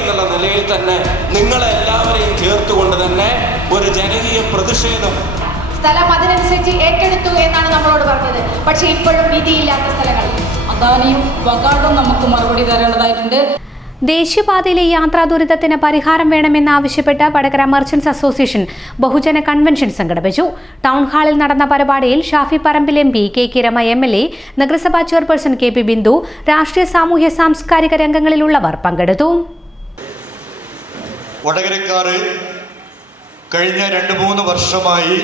എന്നുള്ള നിലയിൽ തന്നെ നിങ്ങളെല്ലാവരെയും ചേർത്തുകൊണ്ട് തന്നെ ഒരു ജനകീയ പ്രതിഷേധം സ്ഥലം അതിനനുസരിച്ച് ഏറ്റെടുത്തു എന്നാണ് നമ്മളോട് പറഞ്ഞത്. പക്ഷേ ഇപ്പോഴും വിധിയില്ലാത്ത സ്ഥലങ്ങൾ അദാനിയും വകാർഡും നമുക്ക് മറുപടി തരേണ്ടതായിട്ടുണ്ട്. ദേശീയപാതയിലെ യാത്രാ ദുരിതത്തിന് പരിഹാരം വേണമെന്നാവശ്യപ്പെട്ട് വടകര മർച്ചന്റ്സ് അസോസിയേഷൻ ബഹുജന കൺവെൻഷൻ സംഘടിപ്പിച്ചു. ടൗൺ ഹാളിൽ നടന്ന പരിപാടിയിൽ Shafi Parambil MP, KK Rama MLA, നഗരസഭാ ചെയർപേഴ്സൺ KP ബിന്ദു, രാഷ്ട്രീയ സാമൂഹ്യ സാംസ്കാരിക രംഗങ്ങളിലുള്ളവർ പങ്കെടുത്തു. വടകരക്കാര് കഴിഞ്ഞ 2-3 വർഷമായി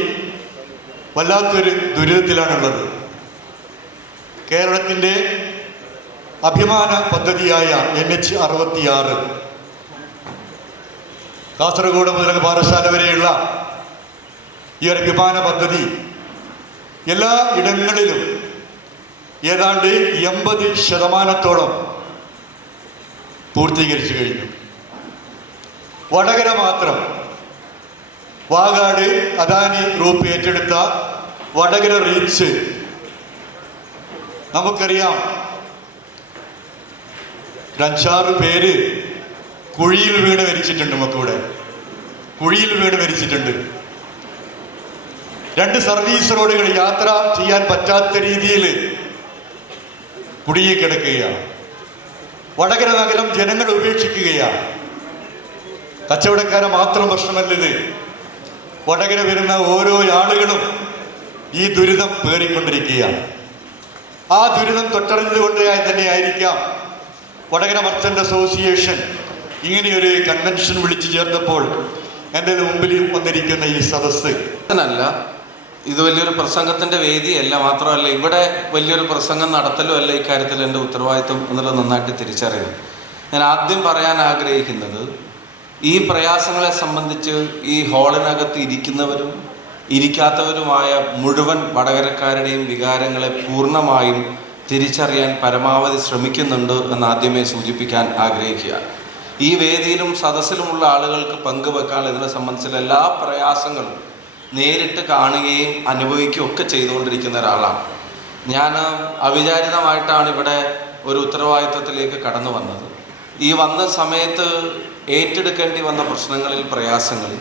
വല്ലാത്തൊരു ദുരിതത്തിലാണുള്ളത്. കേരളത്തിൻ്റെ അഭിമാന പദ്ധതിയായ NH66 കാസർഗോഡ് മുതൽ പാറശാല വരെയുള്ള ഈ ഒരു അഭിമാന പദ്ധതി എല്ലാ ഇടങ്ങളിലും ഏതാണ്ട് 80% പൂർത്തീകരിച്ചു കഴിഞ്ഞു. വടകര മാത്രം വാഗാട് അദാനി ഗ്രൂപ്പ് ഏറ്റെടുത്ത വടകര റീച്ച് നമുക്കറിയാം. 5-6 പേര് കുഴിയിൽ വീണ് മരിച്ചിട്ടുണ്ട്. നമുക്കിവിടെ കുഴിയിൽ വീണ് മരിച്ചിട്ടുണ്ട്. 2 സർവീസ് റോഡുകൾ യാത്ര ചെയ്യാൻ പറ്റാത്ത രീതിയിൽ കുടുങ്ങി കിടക്കുകയാണ്. വടകര നഗരം ജനങ്ങൾ ഉപേക്ഷിക്കുകയാണ്. കച്ചവടക്കാരെ മാത്രം പ്രശ്നമല്ലത്. വടകര വരുന്ന ഓരോ ആളുകളും ഈ ദുരിതം പേറിക്കൊണ്ടിരിക്കുകയാണ്. ആ ദുരിതം തൊട്ടറിഞ്ഞുകൊണ്ട് തന്നെ ആയിരിക്കാം വടകര മർച്ചന്റ് അസോസിയേഷൻ ഇങ്ങനെയൊരു കൺവെൻഷൻ വിളിച്ചു ചേർത്തപ്പോൾ എൻ്റെ മുമ്പിൽ വന്നിരിക്കുന്ന ഈ സദസ്സ് അല്ല, ഇത് വലിയൊരു പ്രസംഗത്തിൻ്റെ വേദിയല്ല. മാത്രമല്ല ഇവിടെ വലിയൊരു പ്രസംഗം നടത്തലും അല്ല ഇക്കാര്യത്തിൽ എൻ്റെ ഉത്തരവാദിത്വം എന്നുള്ളത് നന്നായിട്ട് തിരിച്ചറിയുന്നു. ഞാൻ ആദ്യം പറയാൻ ആഗ്രഹിക്കുന്നത്, ഈ പ്രയാസങ്ങളെ സംബന്ധിച്ച് ഈ ഹാളിനകത്ത് ഇരിക്കുന്നവരും ഇരിക്കാത്തവരുമായ മുഴുവൻ വടകരക്കാരുടെയും വികാരങ്ങളെ പൂർണ്ണമായും തിരിച്ചറിയാൻ പരമാവധി ശ്രമിക്കുന്നുണ്ട് എന്ന് ആദ്യമേ സൂചിപ്പിക്കാൻ ആഗ്രഹിക്കുക. ഈ വേദിയിലും സദസ്സിലുമുള്ള ആളുകൾക്ക് പങ്കുവെക്കാൻ ഇതിനെ സംബന്ധിച്ചുള്ള എല്ലാ പ്രയാസങ്ങളും നേരിട്ട് കാണുകയും അനുഭവിക്കുകയും ഒക്കെ ചെയ്തുകൊണ്ടിരിക്കുന്ന ഒരാളാണ് ഞാൻ. അവിചാരിതമായിട്ടാണ് ഇവിടെ ഒരു ഉത്തരവാദിത്വത്തിലേക്ക് കടന്നു വന്നത്. ഈ വന്ന സമയത്ത് ഏറ്റെടുക്കേണ്ടി വന്ന പ്രശ്നങ്ങളിൽ, പ്രയാസങ്ങളിൽ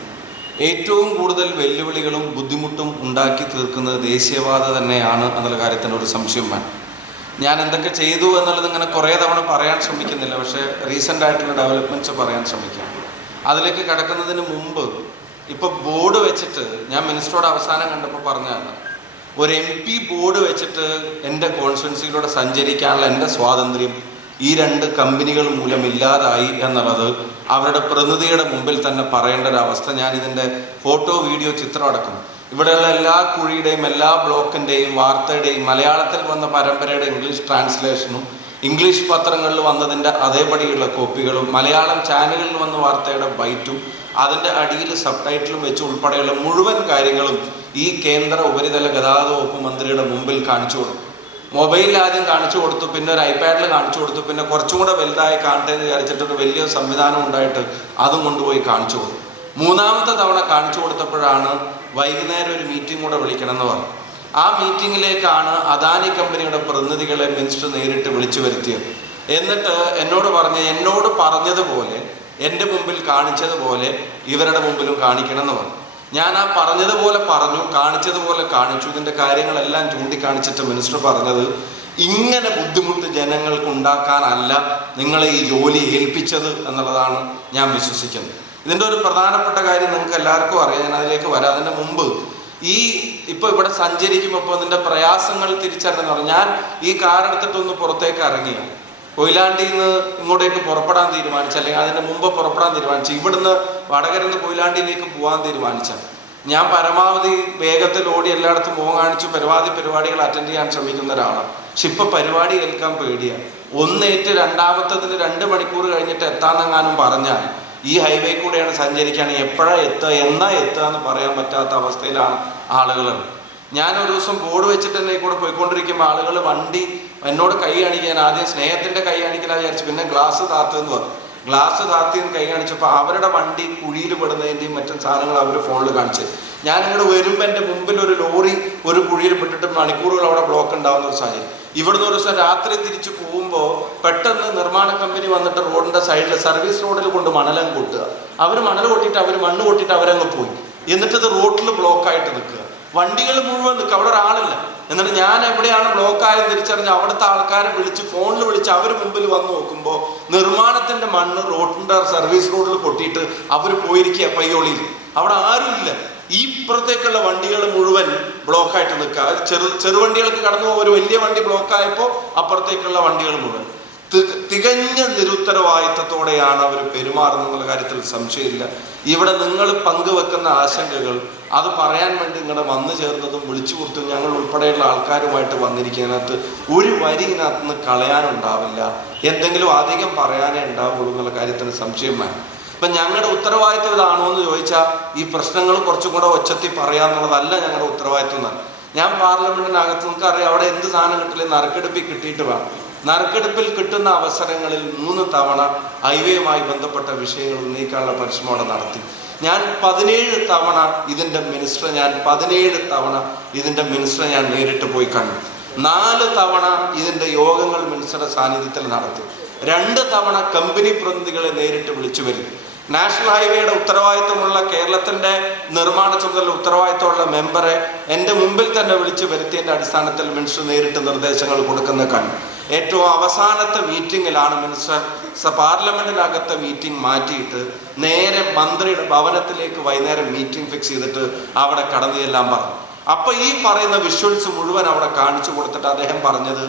ഏറ്റവും കൂടുതൽ വെല്ലുവിളികളും ബുദ്ധിമുട്ടും ഉണ്ടാക്കി തീർക്കുന്നത് ദേശീയപാത തന്നെയാണ് എന്നുള്ള കാര്യത്തിന് ഒരു സംശയം വേണം. ഞാൻ എന്തൊക്കെ ചെയ്തു എന്നുള്ളത് ഇങ്ങനെ കുറേ തവണ പറയാൻ ശ്രമിക്കുന്നില്ല, പക്ഷേ റീസെൻ്റ് ആയിട്ടുള്ള ഡെവലപ്മെൻറ്റ്സ് പറയാൻ ശ്രമിക്കാം. അതിലേക്ക് കിടക്കുന്നതിന് മുമ്പ് ഇപ്പോൾ ബോർഡ് വെച്ചിട്ട് ഞാൻ മിനിസ്റ്ററോട് അവസാനം കണ്ടപ്പോൾ പറഞ്ഞതാണ്, ഒരു MP ബോർഡ് വെച്ചിട്ട് എൻ്റെ കോൺസ്റ്റിറ്റ്യുവൻസിയിലൂടെ സഞ്ചരിക്കാനുള്ള എൻ്റെ സ്വാതന്ത്ര്യം ഈ 2 കമ്പനികൾ മൂലം ഇല്ലാതായി എന്നുള്ളത് അവരുടെ പ്രതിനിധിയുടെ മുമ്പിൽ തന്നെ പറയേണ്ട ഒരവസ്ഥ. ഞാനിതിൻ്റെ ഫോട്ടോ, വീഡിയോ, ചിത്രം അടക്കം ഇവിടെയുള്ള എല്ലാ കുഴിയുടെയും എല്ലാ ബ്ലോക്കിൻ്റെയും വാർത്തയുടെയും മലയാളത്തിൽ വന്ന പരമ്പരയുടെ ഇംഗ്ലീഷ് ട്രാൻസ്ലേഷനും ഇംഗ്ലീഷ് പത്രങ്ങളിൽ വന്നതിൻ്റെ അതേപടിയുള്ള കോപ്പികളും മലയാളം ചാനലുകളിൽ വന്ന വാർത്തയുടെ ബൈറ്റും അതിൻ്റെ അടിയിൽ സബ് ടൈറ്റിലും വെച്ച് ഉൾപ്പെടെയുള്ള മുഴുവൻ കാര്യങ്ങളും ഈ കേന്ദ്ര ഉപരിതല ഗതാഗത വകുപ്പ് മന്ത്രിയുടെ മുമ്പിൽ കാണിച്ചു കൊടുത്തു. മൊബൈലിൽ ആദ്യം കാണിച്ചു കൊടുത്തു, പിന്നെ ഒരു iPad കാണിച്ചു കൊടുത്തു, പിന്നെ കുറച്ചും കൂടെ വലുതായി കാണട്ടെ എന്ന് വിചാരിച്ചിട്ടൊരു വലിയ സംവിധാനം ഉണ്ടായിട്ട് അതും കൊണ്ടുപോയി കാണിച്ചു കൊടുത്തു. 3ാമത്തെ തവണ കാണിച്ചു കൊടുത്തപ്പോഴാണ് വൈകുന്നേരം ഒരു മീറ്റിംഗ് കൂടെ വിളിക്കണം എന്ന് പറഞ്ഞു. ആ മീറ്റിങ്ങിലേക്കാണ് അദാനി കമ്പനിയുടെ പ്രതിനിധികളെ മിനിസ്റ്റർ നേരിട്ട് വിളിച്ചു വരുത്തിയത്. എന്നിട്ട് എന്നോട് പറഞ്ഞതുപോലെ എൻ്റെ മുമ്പിൽ കാണിച്ചതുപോലെ ഇവരുടെ മുമ്പിലും കാണിക്കണം എന്ന് പറഞ്ഞു. ഞാൻ ആ പറഞ്ഞതുപോലെ പറഞ്ഞു, കാണിച്ചതുപോലെ കാണിച്ചു. ഇതിൻ്റെ കാര്യങ്ങളെല്ലാം ചൂണ്ടിക്കാണിച്ചിട്ട് മിനിസ്റ്റർ പറഞ്ഞത്, ഇങ്ങനെ ബുദ്ധിമുട്ട് ജനങ്ങൾക്ക് ഉണ്ടാക്കാനല്ല നിങ്ങളെ ഈ ജോലി ഏൽപ്പിച്ചത് എന്നുള്ളതാണ് ഞാൻ വിശ്വസിക്കുന്നത്. ഇതിൻ്റെ ഒരു പ്രധാനപ്പെട്ട കാര്യം നിങ്ങൾക്ക് എല്ലാവർക്കും അറിയാം, ഞാൻ അതിലേക്ക് വരാം. അതിൻ്റെ മുമ്പ് ഇപ്പോൾ ഇവിടെ സഞ്ചരിക്കുമ്പോൾ ഇപ്പോൾ ഇതിൻ്റെ പ്രയാസങ്ങൾ തിരിച്ചറിഞ്ഞെന്ന് പറഞ്ഞു. ഞാൻ ഈ കാറെടുത്തിട്ടൊന്ന് പുറത്തേക്ക് ഇറങ്ങിയാണ്. കൊയിലാണ്ടിയിൽ നിന്ന് ഇങ്ങോട്ടേക്ക് പുറപ്പെടാൻ തീരുമാനിച്ചു, അല്ലെങ്കിൽ അതിൻ്റെ മുമ്പ് പുറപ്പെടാൻ തീരുമാനിച്ചു. ഇവിടുന്ന് വടകരയിൽ നിന്ന് കൊയിലാണ്ടിയിലേക്ക് പോകാൻ തീരുമാനിച്ചാൽ ഞാൻ പരമാവധി വേഗത്തിൽ ഓടി എല്ലായിടത്തും മുഖം കാണിച്ചു പരിപാടികൾ അറ്റൻഡ് ചെയ്യാൻ ശ്രമിക്കുന്ന ഒരാളാണ്. പക്ഷെ ഇപ്പം പരിപാടി കേൾക്കാൻ പേടിയാണ്. ഒന്നേറ്റ് രണ്ടാമത്തതിന് 2 മണിക്കൂർ കഴിഞ്ഞിട്ട് എത്താന്നെങ്ങാനും പറഞ്ഞാൽ ഈ ഹൈവേ കൂടെയാണ് സഞ്ചരിക്കുകയാണെങ്കിൽ എപ്പോഴാണ് എത്തുക, എന്നാ എത്തുക എന്ന് പറയാൻ പറ്റാത്ത അവസ്ഥയിലാണ് ആളുകൾ. ഞാനൊരു ദിവസം ബോർഡ് വെച്ചിട്ട് തന്നെ കൂടെ പോയിക്കൊണ്ടിരിക്കുമ്പോൾ ആളുകൾ വണ്ടി എന്നോട് കൈ കാണിക്കാൻ, ആദ്യം സ്നേഹത്തിൻ്റെ കൈ കാണിക്കലാന്ന് വിചാരിച്ചു, പിന്നെ ഗ്ലാസ് താത്തുമെന്ന് പറഞ്ഞു. ഗ്ലാസ് താത്തിന്ന് കൈ കാണിച്ചപ്പോൾ അവരുടെ വണ്ടി കുഴിയിൽ പെടുന്നതിൻ്റെയും മറ്റും സാധനങ്ങൾ അവർ ഫോണിൽ കാണിച്ചു. ഞാനിങ്ങോട്ട് വരുമ്പോൾ എൻ്റെ മുമ്പിൽ ഒരു ലോറി ഒരു കുഴിയിൽ പെട്ടിട്ട് മണിക്കൂറുകൾ അവിടെ ബ്ലോക്ക് ഉണ്ടാകുന്ന ഒരു സാഹചര്യം. ഇവിടുന്ന് ഒരു ദിവസം രാത്രി തിരിച്ചു പോകുമ്പോൾ പെട്ടെന്ന് നിർമ്മാണ കമ്പനി വന്നിട്ട് റോഡിൻ്റെ സൈഡിൽ സർവീസ് റോഡിൽ കൊണ്ട് മണലം കൊട്ടുക. അവർ മണൽ കൊട്ടിയിട്ട് അവർ മണ്ണ് കൊട്ടിയിട്ട് അവരങ്ങ് പോയി. എന്നിട്ടത് റോഡിൽ ബ്ലോക്കായിട്ട് നിൽക്കുക. വണ്ടികൾ മുഴുവൻ നിൽക്കുക, അവിടെ ഒരാളില്ല. എന്നിട്ട് ഞാൻ എവിടെയാണ് ബ്ലോക്കായെന്ന് തിരിച്ചറിഞ്ഞ് അവിടുത്തെ ആൾക്കാരെ വിളിച്ച് ഫോണിൽ വിളിച്ച് അവർ മുമ്പിൽ വന്ന് നോക്കുമ്പോൾ നിർമ്മാണത്തിൻ്റെ മണ്ണ് റോഡിൻ്റെ സർവീസ് റോഡിൽ കൊട്ടിയിട്ട് അവർ പോയിരിക്കുക പയ്യോളിയിൽ. അവിടെ ആരുമില്ല. ഈ ഇപ്പുറത്തേക്കുള്ള വണ്ടികൾ മുഴുവൻ ബ്ലോക്കായിട്ട് നിൽക്കുക. ചെറുവണ്ടികൾക്ക് കടന്നു പോകുമ്പോൾ ഒരു വലിയ വണ്ടി ബ്ലോക്കായപ്പോൾ അപ്പുറത്തേക്കുള്ള വണ്ടികൾ മുഴുവൻ. തികഞ്ഞ നിരുത്തരവാദിത്തത്തോടെയാണ് അവർ പെരുമാറുന്നുള്ള കാര്യത്തിൽ സംശയമില്ല. ഇവിടെ നിങ്ങൾ പങ്കുവെക്കുന്ന ആശങ്കകൾ അത് പറയാൻ വേണ്ടി നിങ്ങളുടെ വന്നു ചേർന്നതും വിളിച്ചു കൊടുത്തും ഞങ്ങൾ ഉൾപ്പെടെയുള്ള ആൾക്കാരുമായിട്ട് വന്നിരിക്കുന്നതിനകത്ത് ഒരു വരി ഇതിനകത്ത് നിന്ന് കളയാനുണ്ടാവില്ല. എന്തെങ്കിലും അധികം പറയാനേ ഉണ്ടാവുള്ളൂ എന്നുള്ള കാര്യത്തിന് സംശയം വേണം. ഇപ്പം ഞങ്ങളുടെ ഉത്തരവാദിത്വം ഇതാണോ എന്ന് ചോദിച്ചാൽ ഈ പ്രശ്നങ്ങൾ കുറച്ചും കൂടെ ഒച്ചത്തി പറയാന്നുള്ളതല്ല ഞങ്ങളുടെ ഉത്തരവാദിത്വം എന്നാണ്. ഞാൻ പാർലമെന്റിനകത്ത് നിങ്ങൾക്കറിയാം അവിടെ എന്ത് സാധനം കിട്ടില്ല, നറുക്കെടുപ്പിൽ കിട്ടിയിട്ട് വേണം. നറുക്കെടുപ്പിൽ കിട്ടുന്ന അവസരങ്ങളിൽ 3 തവണ ഹൈവേയുമായി ബന്ധപ്പെട്ട വിഷയങ്ങൾ ഉന്നയിക്കാനുള്ള പരിശ്രമം അവിടെ നടത്തി. ഞാൻ 17 തവണ ഇതിൻ്റെ മിനിസ്റ്ററെ ഞാൻ നേരിട്ട് പോയി കണ്ടു. 4 തവണ ഇതിൻ്റെ യോഗങ്ങൾ മിനിസ്റ്ററുടെ സാന്നിധ്യത്തിൽ നടത്തി. 2 തവണ കമ്പനി പ്രതിനിധികളെ നേരിട്ട് വിളിച്ചു വരും. നാഷണൽ ഹൈവേയുടെ ഉത്തരവാദിത്വമുള്ള കേരളത്തിൻ്റെ നിർമ്മാണ ചുമതല ഉത്തരവാദിത്വമുള്ള മെമ്പറെ എൻ്റെ മുമ്പിൽ തന്നെ വിളിച്ചു വരുത്തിയതിൻ്റെ അടിസ്ഥാനത്തിൽ മിനിസ്റ്റർ നേരിട്ട് നിർദ്ദേശങ്ങൾ കൊടുക്കുന്ന കണ്ടു. ഏറ്റവും അവസാനത്തെ മീറ്റിങ്ങിലാണ് മിനിസ്റ്റർ പാർലമെന്റിനകത്തെ മീറ്റിംഗ് മാറ്റിയിട്ട് നേരെ മന്ത്രിയുടെ ഭവനത്തിലേക്ക് വൈകുന്നേരം മീറ്റിംഗ് ഫിക്സ് ചെയ്തിട്ട് അവിടെ കടന്നു ചെല്ലാൻ പറഞ്ഞു. അപ്പോൾ ഈ പറയുന്ന വിഷ്വൽസ് മുഴുവൻ അവിടെ കാണിച്ചു കൊടുത്തിട്ട് അദ്ദേഹം പറഞ്ഞത്,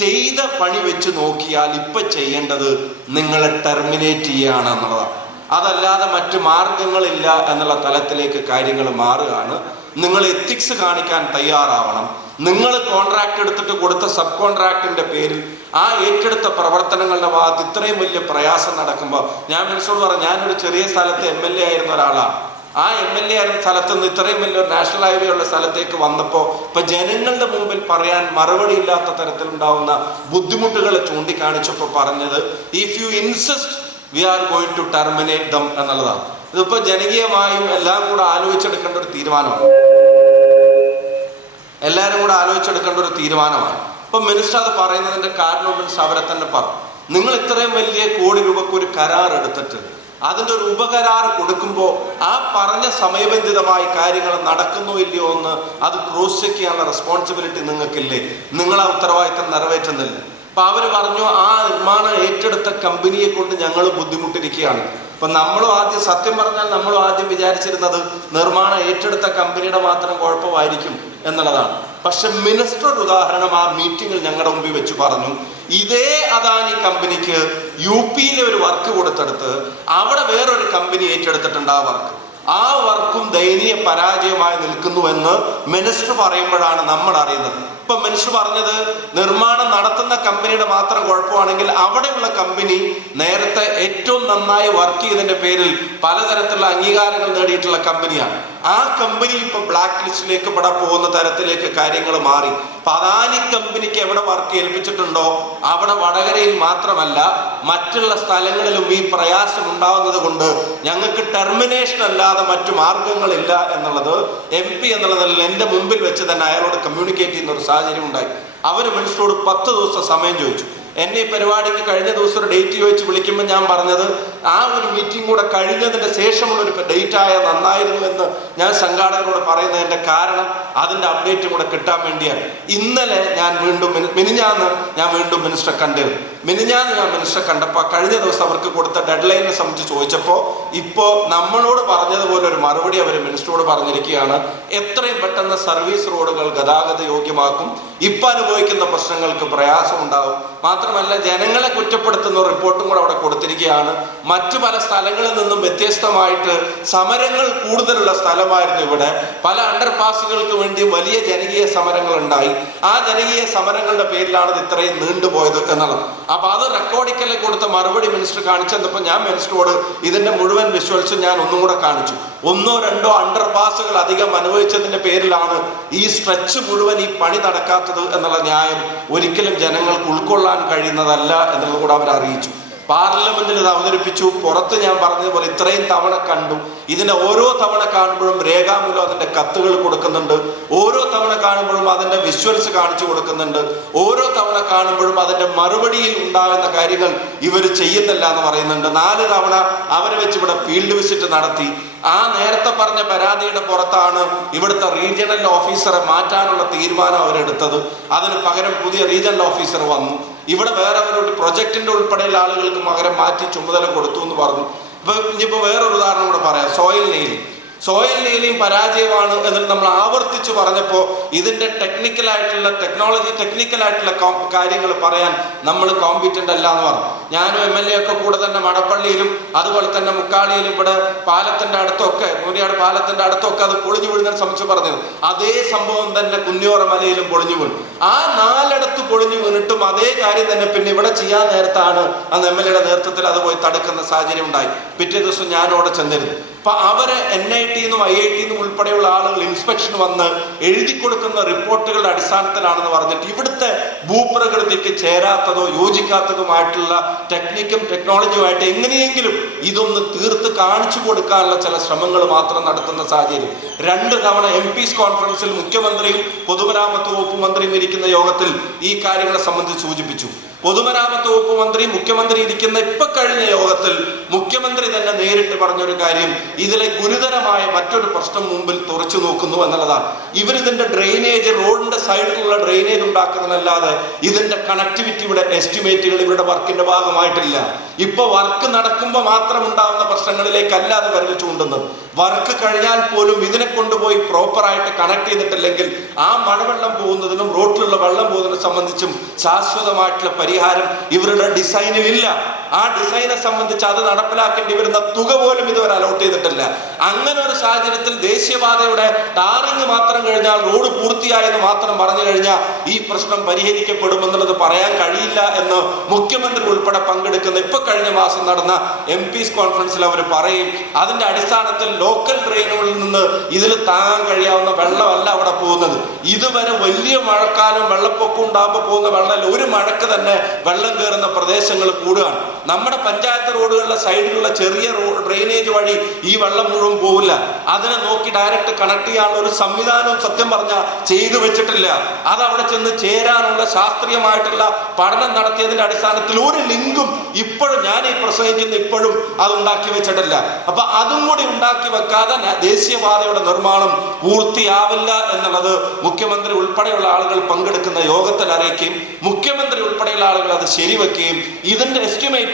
ചെയ്ത പണി വെച്ച് നോക്കിയാൽ ഇപ്പം ചെയ്യേണ്ടത് നിങ്ങളെ ടെർമിനേറ്റ് ചെയ്യുകയാണ് എന്നുള്ളതാണ്. അതല്ലാതെ മറ്റു മാർഗങ്ങളില്ല എന്നുള്ള തലത്തിലേക്ക് കാര്യങ്ങൾ മാറുകയാണ്. നിങ്ങൾ എത്തിക്സ് കാണിക്കാൻ തയ്യാറാവണം. നിങ്ങൾ കോൺട്രാക്ട് എടുത്തിട്ട് കൊടുത്ത സബ് കോൺട്രാക്ടിൻ്റെ പേരിൽ ആ ഏറ്റെടുത്ത പ്രവർത്തനങ്ങളുടെ ഭാഗത്ത് ഇത്രയും വലിയ പ്രയാസം നടക്കുമ്പോൾ ഞാൻ മനസ്സോട് പറഞ്ഞു, ഞാനൊരു ചെറിയ സ്ഥലത്ത് MLA ആയിരുന്ന ഒരാളാണ്. ആ MLA ആയിരുന്ന സ്ഥലത്ത് നിന്ന് ഇത്രയും വലിയൊരു നാഷണൽ ഹൈവേ ഉള്ള സ്ഥലത്തേക്ക് വന്നപ്പോൾ ഇപ്പം ജനങ്ങളുടെ മുമ്പിൽ പറയാൻ മറുപടി ഇല്ലാത്ത തരത്തിലുണ്ടാവുന്ന ബുദ്ധിമുട്ടുകളെ ചൂണ്ടിക്കാണിച്ചപ്പോൾ പറഞ്ഞത്, if you insist we are going to terminate them എന്നുള്ളതാണ്. ഇതിപ്പോൾ ജനകീയമായും എല്ലാം കൂടെ ആലോചിച്ചെടുക്കേണ്ട ഒരു തീരുമാനമാണ്. എല്ലാവരും കൂടെ ആലോചിച്ചെടുക്കേണ്ട ഒരു തീരുമാനമാണ്. ഇപ്പം മിനിസ്റ്റർ അത് പറയുന്നതിൻ്റെ കാരണം മിനിസ്റ്റർ അവരെ തന്നെ പറഞ്ഞു. നിങ്ങൾ ഇത്രയും വലിയ കോടി രൂപയ്ക്ക് ഒരു കരാർ എടുത്തിട്ട് അതിൻ്റെ ഒരു ഉപകരാർ കൊടുക്കുമ്പോൾ ആ പറഞ്ഞ സമയബന്ധിതമായി കാര്യങ്ങൾ നടക്കുന്നോ ഇല്ലയോ എന്ന് അത് ക്രോസ് ചെക്ക് ചെയ്യാനുള്ള റെസ്പോൺസിബിലിറ്റി നിങ്ങൾക്കില്ലേ? നിങ്ങൾ ആ ഉത്തരവാദിത്തം നിറവേറ്റുന്നില്ല. അപ്പം അവർ പറഞ്ഞു, ആ നിർമ്മാണം ഏറ്റെടുത്ത കമ്പനിയെ കൊണ്ട് ഞങ്ങൾ ബുദ്ധിമുട്ടിരിക്കുകയാണ്. അപ്പം സത്യം പറഞ്ഞാൽ നമ്മളും ആദ്യം വിചാരിച്ചിരുന്നത് നിർമ്മാണം ഏറ്റെടുത്ത കമ്പനിയുടെ മാത്രം കുഴപ്പമായിരിക്കും എന്നുള്ളതാണ്. പക്ഷെ മിനിസ്റ്റർ ഒരു ഉദാഹരണം ആ മീറ്റിങ്ങിൽ ഞങ്ങളുടെ മുമ്പിൽ വെച്ച് പറഞ്ഞു, ഇതേ അദാനി കമ്പനിക്ക് UP ഒരു വർക്ക് കൊടുത്തെടുത്ത് അവിടെ വേറൊരു കമ്പനി ഏറ്റെടുത്തിട്ടുണ്ട് ആ വർക്കും ദയനീയ പരാജയമായി നിൽക്കുന്നുവെന്ന് മിനിസ്റ്റർ പറയുമ്പോഴാണ് നമ്മൾ അറിയുന്നത്. ഇപ്പം മിനിസ്റ്റർ പറഞ്ഞത് നിർമ്മാണം നടത്തുന്ന കമ്പനിയുടെ മാത്രം കുഴപ്പമാണെങ്കിൽ അവിടെയുള്ള കമ്പനി നേരത്തെ ഏറ്റവും നന്നായി വർക്ക് ചെയ്തതിൻ്റെ പേരിൽ പലതരത്തിലുള്ള അംഗീകാരങ്ങൾ നേടിയിട്ടുള്ള കമ്പനിയാണ്. ആ കമ്പനി ഇപ്പം ബ്ലാക്ക് ലിസ്റ്റിലേക്ക് പെടാൻ പോകുന്ന തരത്തിലേക്ക് കാര്യങ്ങൾ മാറി. അപ്പം അദാനി കമ്പനിക്ക് എവിടെ വർക്ക് ഏൽപ്പിച്ചിട്ടുണ്ടോ അവിടെ വടകരയിൽ മാത്രമല്ല മറ്റുള്ള സ്ഥലങ്ങളിലും ഈ പ്രയാസം ഉണ്ടാവുന്നത് കൊണ്ട് ഞങ്ങൾക്ക് ടെർമിനേഷൻ അല്ലാതെ മറ്റു മാർഗങ്ങളില്ല എന്നുള്ളത് MP എന്നുള്ളതിൽ എൻ്റെ മുമ്പിൽ വെച്ച് തന്നെ അയാളോട് കമ്മ്യൂണിക്കേറ്റ് ചെയ്യുന്ന ഒരു സാഹചര്യം ഉണ്ടായി. അവർ മിനിസ്റ്ററോട് 10 ദിവസം സമയം ചോദിച്ചു. എന്നെ ഈ പരിപാടിക്ക് കഴിഞ്ഞ ദിവസം ഒരു ഡേറ്റ് ചോദിച്ച് വിളിക്കുമ്പോൾ ഞാൻ പറഞ്ഞത് ആ ഒരു മീറ്റിംഗ് കൂടെ കഴിഞ്ഞതിൻ്റെ ശേഷമുള്ളൊരു ഡേറ്റ് ആയ നന്നായിരുന്നു എന്ന് ഞാൻ സംഘാടകരോട് പറയുന്നതിൻ്റെ കാരണം അതിൻ്റെ അപ്ഡേറ്റും കൂടെ കിട്ടാൻ വേണ്ടിയാണ്. ഇന്നലെ ഞാൻ വീണ്ടും മിനിഞ്ഞാന്ന് ഞാൻ വീണ്ടും മിനിസ്റ്ററെ കണ്ടിരുന്നു. മിനിഞ്ഞാന്ന് ഞാൻ മിനിസ്റ്ററെ കണ്ടപ്പോൾ കഴിഞ്ഞ ദിവസം അവർക്ക് കൊടുത്ത ഡെഡ് ലൈനിനെ സംബന്ധിച്ച് ചോദിച്ചപ്പോൾ ഇപ്പോൾ നമ്മളോട് പറഞ്ഞതുപോലെ ഒരു മറുപടി അവർ മിനിസ്റ്ററോട് പറഞ്ഞിരിക്കുകയാണ്. എത്രയും പെട്ടെന്ന് സർവീസ് റോഡുകൾ ഗതാഗത യോഗ്യമാക്കും. ഇപ്പം അനുഭവിക്കുന്ന പ്രശ്നങ്ങൾക്ക് പ്രയാസമുണ്ടാകും. മാത്രമല്ല ജനങ്ങളെ കുറ്റപ്പെടുത്തുന്ന റിപ്പോർട്ടും കൂടെ അവിടെ കൊടുത്തിരിക്കുകയാണ്. മറ്റു പല സ്ഥലങ്ങളിൽ നിന്നും വ്യത്യസ്തമായിട്ട് സമരങ്ങൾ കൂടുതലുള്ള സ്ഥലമായിരുന്നു ഇവിടെ. പല അണ്ടർപാസുകൾക്ക് വേണ്ടി വലിയ ജനകീയ സമരങ്ങൾ ഉണ്ടായി. ആ ജനകീയ സമരങ്ങളുടെ പേരിലാണ് ഇത് ഇത്രയും നീണ്ടുപോയത് എന്നുള്ളത്. അപ്പൊ അത് റെക്കോർഡിക്കലിൽ കൊടുത്ത മറുപടി മിനിസ്റ്റർ കാണിച്ചപ്പോൾ ഞാൻ മിനിസ്റ്ററോട് ഇതിന്റെ മുഴുവൻ വിഷ്വൽസും ഞാൻ ഒന്നും കൂടെ കാണിച്ചു. 1 or 2 അണ്ടർപാസുകൾ അധികം അനുഭവിച്ചതിന്റെ പേരിലാണ് ഈ സ്ട്രെച്ച് മുഴുവൻ ഈ പണി നടക്കാത്തത് എന്നുള്ള ന്യായം ഒരിക്കലും ജനങ്ങൾക്ക് ഉൾക്കൊള്ളാൻ കഴിയുന്നതല്ല എന്നുള്ളത് കൂടെ അവർ അറിയിച്ചു. പാർലമെന്റിൽ ഇത് അവതരിപ്പിച്ചു. പുറത്ത് ഞാൻ പറഞ്ഞതുപോലെ ഇത്രയും തവണ കണ്ടു. ഇതിന്റെ ഓരോ തവണ കാണുമ്പോഴും രേഖാമൂലം അതിന്റെ കത്തുകൾ കൊടുക്കുന്നുണ്ട്. ഓരോ തവണ കാണുമ്പോഴും അതിന്റെ വിഷ്വൽസ് കാണിച്ചു കൊടുക്കുന്നുണ്ട്. ഓരോ തവണ കാണുമ്പോഴും അതിന്റെ മറുപടിയിൽ ഉണ്ടാകുന്ന കാര്യങ്ങൾ ഇവർ ചെയ്യുന്നില്ല എന്ന് പറയുന്നുണ്ട്. 4 തവണ അവരെ വെച്ച് ഇവിടെ ഫീൽഡ് വിസിറ്റ് നടത്തി. ആ നേരത്തെ പറഞ്ഞ പരാതിയുടെ പുറത്താണ് ഇവിടുത്തെ റീജിയണൽ ഓഫീസറെ മാറ്റാനുള്ള തീരുമാനം അവരെടുത്തത്. അതിന് പകരം പുതിയ റീജിയണൽ ഓഫീസർ വന്നു. ഇവിടെ വേറെ ഒരു പ്രൊജക്ടിന്റെ ഉൾപ്പെടെയുള്ള ആളുകൾക്ക് പകരം മാറ്റി ചുമതല കൊടുത്തു എന്ന് പറഞ്ഞു. ഇനിയിപ്പോൾ വേറൊരു ഉദാഹരണം കൂടെ പറയാം. സോയിൽ നെയിലിംഗ് പരാജയമാണ് എന്നിട്ട് നമ്മൾ ആവർത്തിച്ച് പറഞ്ഞപ്പോൾ ഇതിന്റെ ടെക്നിക്കലായിട്ടുള്ള കാര്യങ്ങൾ പറയാൻ നമ്മൾ കോമ്പീറ്റന്റ് അല്ല എന്ന് പറഞ്ഞു. ഞാനും MLA ഒക്കെ കൂടെ തന്നെ മടപ്പള്ളിയിലും അതുപോലെ തന്നെ മുക്കാളിയിലും ഇവിടെ പാലത്തിന്റെ അടുത്തൊക്കെ മൂരിയാട് പാലത്തിന്റെ അടുത്തൊക്കെ അത് പൊളിഞ്ഞു വീഴുന്നതിനെ സംബന്ധിച്ച് പറഞ്ഞത് അതേ സംഭവം തന്നെ കുന്നിയോറ മലയിലും പൊളിഞ്ഞു വീണു. ആ 4 പൊളിഞ്ഞു വീണിട്ടും അതേ കാര്യം തന്നെ പിന്നെ ഇവിടെ ചെയ്യാൻ നേരത്താണ് അന്ന് MLA നേതൃത്വത്തിൽ അത് പോയി തടുക്കുന്ന സാഹചര്യം ഉണ്ടായി. പിറ്റേ ദിവസം ഞാൻ അവിടെ ചെന്നിരുന്നു. അപ്പൊ അവരെ NIT IIT ഉൾപ്പെടെയുള്ള ആളുകൾ ഇൻസ്പെക്ഷൻ വന്ന് എഴുതി കൊടുക്കുന്ന റിപ്പോർട്ടുകളുടെ അടിസ്ഥാനത്തിലാണെന്ന് പറഞ്ഞിട്ട് ഇവിടുത്തെ ഭൂപ്രകൃതിക്ക് ചേരാത്തതോ യോജിക്കാത്തതുമായിട്ടുള്ള ടെക്നോളജിയുമായിട്ട് എങ്ങനെയെങ്കിലും ഇതൊന്ന് തീർത്ത് കാണിച്ചു കൊടുക്കാനുള്ള ചില ശ്രമങ്ങൾ മാത്രം നടത്തുന്ന സാഹചര്യം. 2 തവണ MPs കോൺഫറൻസിൽ മുഖ്യമന്ത്രിയും പൊതുമരാമത്ത് വകുപ്പ് മന്ത്രിയും ഇരിക്കുന്ന യോഗത്തിൽ ഈ കാര്യങ്ങളെ സംബന്ധിച്ച് സൂചിപ്പിച്ചു. പൊതുമരാമത്ത് വകുപ്പ് മന്ത്രി മുഖ്യമന്ത്രി ഇരിക്കുന്ന ഇപ്പൊ കഴിഞ്ഞ യോഗത്തിൽ മുഖ്യമന്ത്രി തന്നെ നേരിട്ട് പറഞ്ഞൊരു കാര്യം, ഇതിലെ ഗുരുതരമായ മറ്റൊരു പ്രശ്നം മുമ്പിൽ തുറച്ചു നോക്കുന്നു എന്നുള്ളതാണ്. ഇവരിതിന്റെ ഡ്രെയിനേജ്, റോഡിന്റെ സൈഡിലുള്ള ഡ്രെയിനേജ് ഉണ്ടാക്കുന്നതല്ലാതെ ഇതിന്റെ കണക്ടിവിറ്റിയുടെ എസ്റ്റിമേറ്റുകൾ ഇവരുടെ വർക്കിന്റെ ഭാഗമായിട്ടില്ല. ഇപ്പൊ വർക്ക് നടക്കുമ്പോൾ മാത്രം ഉണ്ടാകുന്ന പ്രശ്നങ്ങളിലേക്കല്ലാതെ വിരൽ ചൂണ്ടുന്നത്. വർക്ക് കഴിഞ്ഞാൽ പോലും ഇതിനെ കൊണ്ടുപോയി പ്രോപ്പറായിട്ട് കണക്ട് ചെയ്തിട്ടില്ലെങ്കിൽ ആ മഴവെള്ളം പോകുന്നതിനും റോഡിലുള്ള വെള്ളം പോകുന്നതിനെ സംബന്ധിച്ചും ശാശ്വതമായിട്ടുള്ള പരിഹാരം ഇവരുടെ ഡിസൈനിൽ ഇല്ല. ആ ഡിസൈനെ സംബന്ധിച്ച് അത് നടപ്പിലാക്കേണ്ടി വരുന്ന തുക പോലും ഇതുവരെ അലോട്ട് ചെയ്തിട്ടില്ല. അങ്ങനെ ഒരു സാഹചര്യത്തിൽ ദേശീയപാതയുടെ ടാറിങ് മാത്രം കഴിഞ്ഞാൽ റോഡ് പൂർത്തിയായെന്ന് മാത്രം പറഞ്ഞു കഴിഞ്ഞാൽ ഈ പ്രശ്നം പരിഹരിക്കപ്പെടുമെന്നുള്ളത് പറയാൻ കഴിയില്ല എന്ന് മുഖ്യമന്ത്രി ഉൾപ്പെടെ പങ്കെടുക്കുന്ന ഇപ്പൊ കഴിഞ്ഞ മാസം നടന്ന MPs കോൺഫറൻസിൽ അവർ പറയും. അതിന്റെ അടിസ്ഥാനത്തിൽ ലോക്കൽ ഡ്രെയിനുകളിൽ നിന്ന് ഇതിൽ താങ്ങാൻ കഴിയാവുന്ന വെള്ളമല്ല അവിടെ പോകുന്നത്. ഇതുവരെ വലിയ മഴക്കാലം വെള്ളപ്പൊക്കം ഉണ്ടാകുമ്പോൾ പോകുന്ന വെള്ളം ഒരു മഴക്ക് തന്നെ വെള്ളം കയറുന്ന പ്രദേശങ്ങൾ കൂടുകയാണ്. നമ്മുടെ പഞ്ചായത്ത് റോഡുകളിലെ സൈഡിലുള്ള ചെറിയ ഡ്രെയിനേജ് വഴി ഈ വെള്ളം മുഴുവൻ പോവില്ല. അതിനെ നോക്കി ഡയറക്റ്റ് കണക്ട് ചെയ്യാനുള്ള ഒരു സംവിധാനവും സത്യം പറഞ്ഞാൽ ചെയ്തു വെച്ചിട്ടില്ല. അത് അവിടെ ചെന്ന് ചേരാനുള്ള ശാസ്ത്രീയമായിട്ടുള്ള പഠനം നടത്തിയതിന്റെ അടിസ്ഥാനത്തിൽ ഒരു ലിങ്കും ഇപ്പോഴും ഞാൻ ഈ പ്രസംഗിക്കുന്ന ഇപ്പോഴും അത് ഉണ്ടാക്കി വെച്ചിട്ടില്ല. അപ്പൊ അതും കൂടി ഉണ്ടാക്കി വെക്കാതെ ദേശീയപാതയുടെ നിർമ്മാണം പൂർത്തിയാവില്ല എന്നുള്ളത് മുഖ്യമന്ത്രി ഉൾപ്പെടെയുള്ള ആളുകൾ പങ്കെടുക്കുന്ന യോഗത്തിൽ അറിയിക്കുകയും മുഖ്യമന്ത്രി ഉൾപ്പെടെയുള്ള ആളുകൾ അത് ശരിവെക്കുകയും ഇതിന്റെ എസ്റ്റിമേറ്റ്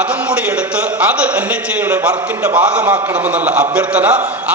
അതും കൂടി എടുത്ത് അത് NHAയുടെ വർക്കിന്റെ ഭാഗമാക്കണമെന്നുള്ള അഭ്യർത്ഥന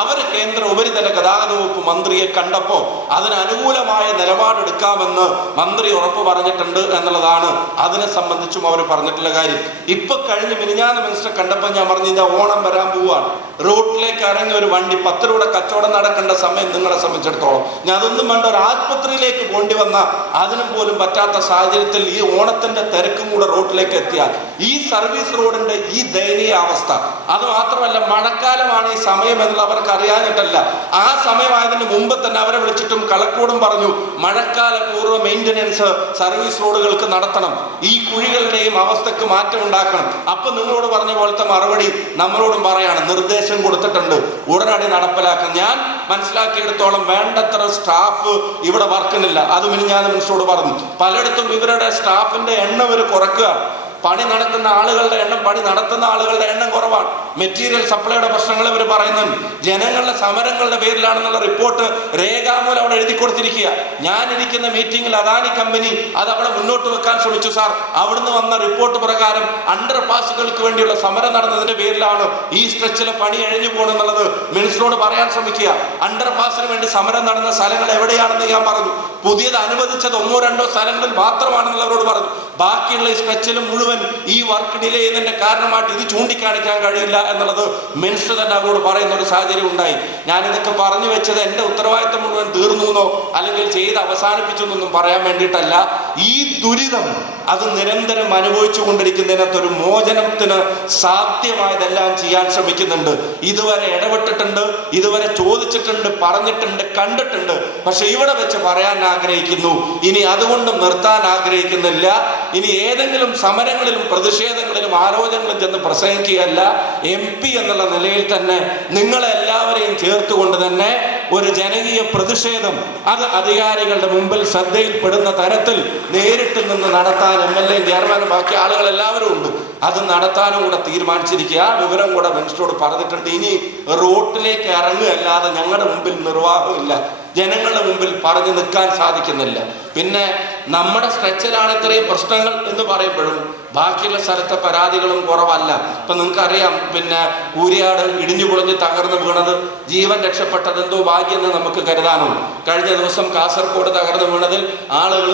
അവർ കേന്ദ്ര ഉപരിതല ഗതാഗത വകുപ്പ് മന്ത്രിയെ കണ്ടപ്പോൾ അതിന് അനുകൂലമായ നിലപാടെടുക്കാമെന്ന് മന്ത്രി ഉറപ്പ് പറഞ്ഞിട്ടുണ്ട് എന്നുള്ളതാണ് അതിനെ സംബന്ധിച്ചും അവർ പറഞ്ഞിട്ടുള്ള കാര്യം. ഇപ്പൊ കഴിഞ്ഞ് മിനിഞ്ഞാന്ന് മിനിസ്റ്റർ കണ്ടപ്പോൾ ഞാൻ പറഞ്ഞു, ഇതാ ഓണം വരാൻ പോവാണ്, റോഡിലേക്ക് ഇറങ്ങി ഒരു വണ്ടി 10 രൂപയുടെ കച്ചവടം നടക്കേണ്ട സമയം നിങ്ങളെ സംബന്ധിച്ചിടത്തോളം ഞാൻ അതൊന്നും വേണ്ട, ഒരു ആശുപത്രിയിലേക്ക് പോണ്ടി വന്ന അതിനും പോലും പറ്റാത്ത സാഹചര്യത്തിൽ ഈ ഓണത്തിന്റെ തിരക്കും കൂടെ റോഡിലേക്ക് എത്തിയാൽ ഈ സർവീസ് റോഡിന്റെ ഈ ദയനീയ അവസ്ഥ, അത് മാത്രമല്ല മഴക്കാലമാണ് ഈ സമയം എന്നുള്ള അവർക്ക് അറിയാനിട്ടല്ല. ആ സമയമായതിന് മുമ്പ് തന്നെ അവരെ വിളിച്ചിട്ടും കളക്ടറോടും പറഞ്ഞു മഴക്കാല പൂർവ്വ മെയിൻ്റനൻസ് സർവീസ് റോഡുകൾക്ക് നടത്തണം, ഈ കുഴികളുടെയും അവസ്ഥക്ക് മാറ്റം ഉണ്ടാക്കണം. അപ്പൊ നിങ്ങളോട് പറഞ്ഞ പോലത്തെ മറുപടി നമ്മളോടും പറയാണ്, നിർദ്ദേശം കൊടുത്തിട്ടുണ്ട്, ഉടനടി നടപ്പിലാക്കണം. ഞാൻ മനസ്സിലാക്കിയെടുത്തോളം വേണ്ടത്ര സ്റ്റാഫ് ഇവിടെ വർക്കുന്നില്ല. അത് ഞാൻ മിനിസ്റ്ററോട് പറഞ്ഞു. പലയിടത്തും ഇവരുടെ സ്റ്റാഫിന്റെ എണ്ണം ഇവർ കുറക്കുക. പണി നടക്കുന്ന ആളുകളുടെ എണ്ണം, പണി നടത്തുന്ന ആളുകളുടെ എണ്ണം കുറവാണ്. മെറ്റീരിയൽ സപ്ലൈയുടെ പ്രശ്നങ്ങൾ ഇവർ പറയുന്നുണ്ട്. ജനങ്ങളുടെ സമരങ്ങളുടെ പേരിലാണെന്നുള്ള റിപ്പോർട്ട് രേഖാമൂലം അവിടെ എഴുതി കൊടുത്തിരിക്കുക. ഞാനിരിക്കുന്ന മീറ്റിംഗിൽ അദാനി കമ്പനി അത് അവിടെ മുന്നോട്ട് വെക്കാൻ ശ്രമിച്ചു. സാർ, അവിടുന്ന് വന്ന റിപ്പോർട്ട് പ്രകാരം അണ്ടർ പാസുകൾക്ക് വേണ്ടിയുള്ള സമരം നടന്നതിന്റെ പേരിലാണ് ഈ സ്ട്രെച്ചിലെ പണി എഴിഞ്ഞു പോകണമെന്നുള്ളത് മിനിസ്റ്ററോട് പറയാൻ ശ്രമിക്കുക. അണ്ടർ പാസിന് വേണ്ടി സമരം നടന്ന സ്ഥലങ്ങൾ എവിടെയാണെന്ന് ഞാൻ പറഞ്ഞു. പുതിയത് അനുവദിച്ചത് 1-2 സ്ഥലങ്ങളിൽ മാത്രമാണെന്നുള്ളവരോട് പറഞ്ഞു. ബാക്കിയുള്ള ഈ സ്ട്രെച്ചിലും മുഴുവൻ ഈ വർക്ക് ഡിലേ ചെയ്യുന്നതിന്റെ കാരണമായിട്ട് ഇത് ചൂണ്ടിക്കാണിക്കാൻ കഴിയില്ല എന്നുള്ളത് മിനിസ്റ്റർ തന്നെ അവരോട് പറയുന്ന ഒരു സാഹചര്യം ഉണ്ടായി. ഞാൻ ഇതൊക്കെ പറഞ്ഞു വെച്ചത് എന്റെ ഉത്തരവാദിത്തം മുഴുവൻ തീർന്നു എന്നോ അല്ലെങ്കിൽ ചെയ്ത് അവസാനിപ്പിച്ചു എന്നൊന്നും പറയാൻ വേണ്ടിയിട്ടല്ല. ഈ ദുരിതം അത് നിരന്തരം അനുഭവിച്ചു കൊണ്ടിരിക്കുന്നതിനകത്തൊരു മോചനത്തിന് സാധ്യമായതെല്ലാം ചെയ്യാൻ ശ്രമിക്കുന്നുണ്ട്. ഇതുവരെ ഇടപെട്ടിട്ടുണ്ട്, ഇതുവരെ ചോദിച്ചിട്ടുണ്ട്, പറഞ്ഞിട്ടുണ്ട്, കണ്ടിട്ടുണ്ട്. പക്ഷെ ഇവിടെ വെച്ച് പറയാൻ ആഗ്രഹിക്കുന്നു, ഇനി അതുകൊണ്ടും നിർത്താൻ ആഗ്രഹിക്കുന്നില്ല. ഇനി ഏതെങ്കിലും സമരങ്ങളിലും പ്രതിഷേധങ്ങളിലും ആലോചനകളിലും ചെന്ന് പ്രസംഗിക്കുകയല്ല, MP എന്നുള്ള നിലയിൽ തന്നെ നിങ്ങളെ എല്ലാവരെയും ചേർത്തുകൊണ്ട് തന്നെ ഒരു ജനകീയ പ്രതിഷേധം അത് അധികാരികളുടെ മുമ്പിൽ ശ്രദ്ധയിൽപ്പെടുന്ന തരത്തിൽ നേരിട്ട് നിന്ന് നടത്താൻ MLA ചെയർമാനും ബാക്കി ആളുകൾ എല്ലാവരും ഉണ്ട്. അത് നടത്താനും കൂടെ തീരുമാനിച്ചിരിക്കുക. ആ വിവരം കൂടെ മിനിസ്റ്ററോട് പറഞ്ഞിട്ടുണ്ട്. ഇനി റോട്ടിലേക്ക് ഇറങ്ങുകയല്ലാതെ ഞങ്ങളുടെ മുമ്പിൽ നിർവാഹമില്ല, ജനങ്ങളുടെ മുമ്പിൽ പറഞ്ഞു നിൽക്കാൻ സാധിക്കുന്നില്ല. പിന്നെ നമ്മുടെ സ്ട്രെച്ചിലാണ് ഇത്രയും പ്രശ്നങ്ങൾ എന്ന് പറയുമ്പോഴും ബാക്കിയുള്ള സ്ഥലത്തെ പരാതികളും കുറവല്ല. ഇപ്പം നിങ്ങൾക്കറിയാം, പിന്നെ കൂരിയാട് ഇടിഞ്ഞു പൊളിഞ്ഞ് തകർന്ന് വീണത്, ജീവൻ രക്ഷപ്പെട്ടത് എന്തോ ഭാഗ്യമെന്ന് നമുക്ക് കരുതാനുള്ളൂ. കഴിഞ്ഞ ദിവസം കാസർഗോഡ് തകർന്ന് വീണതിൽ ആളുകൾ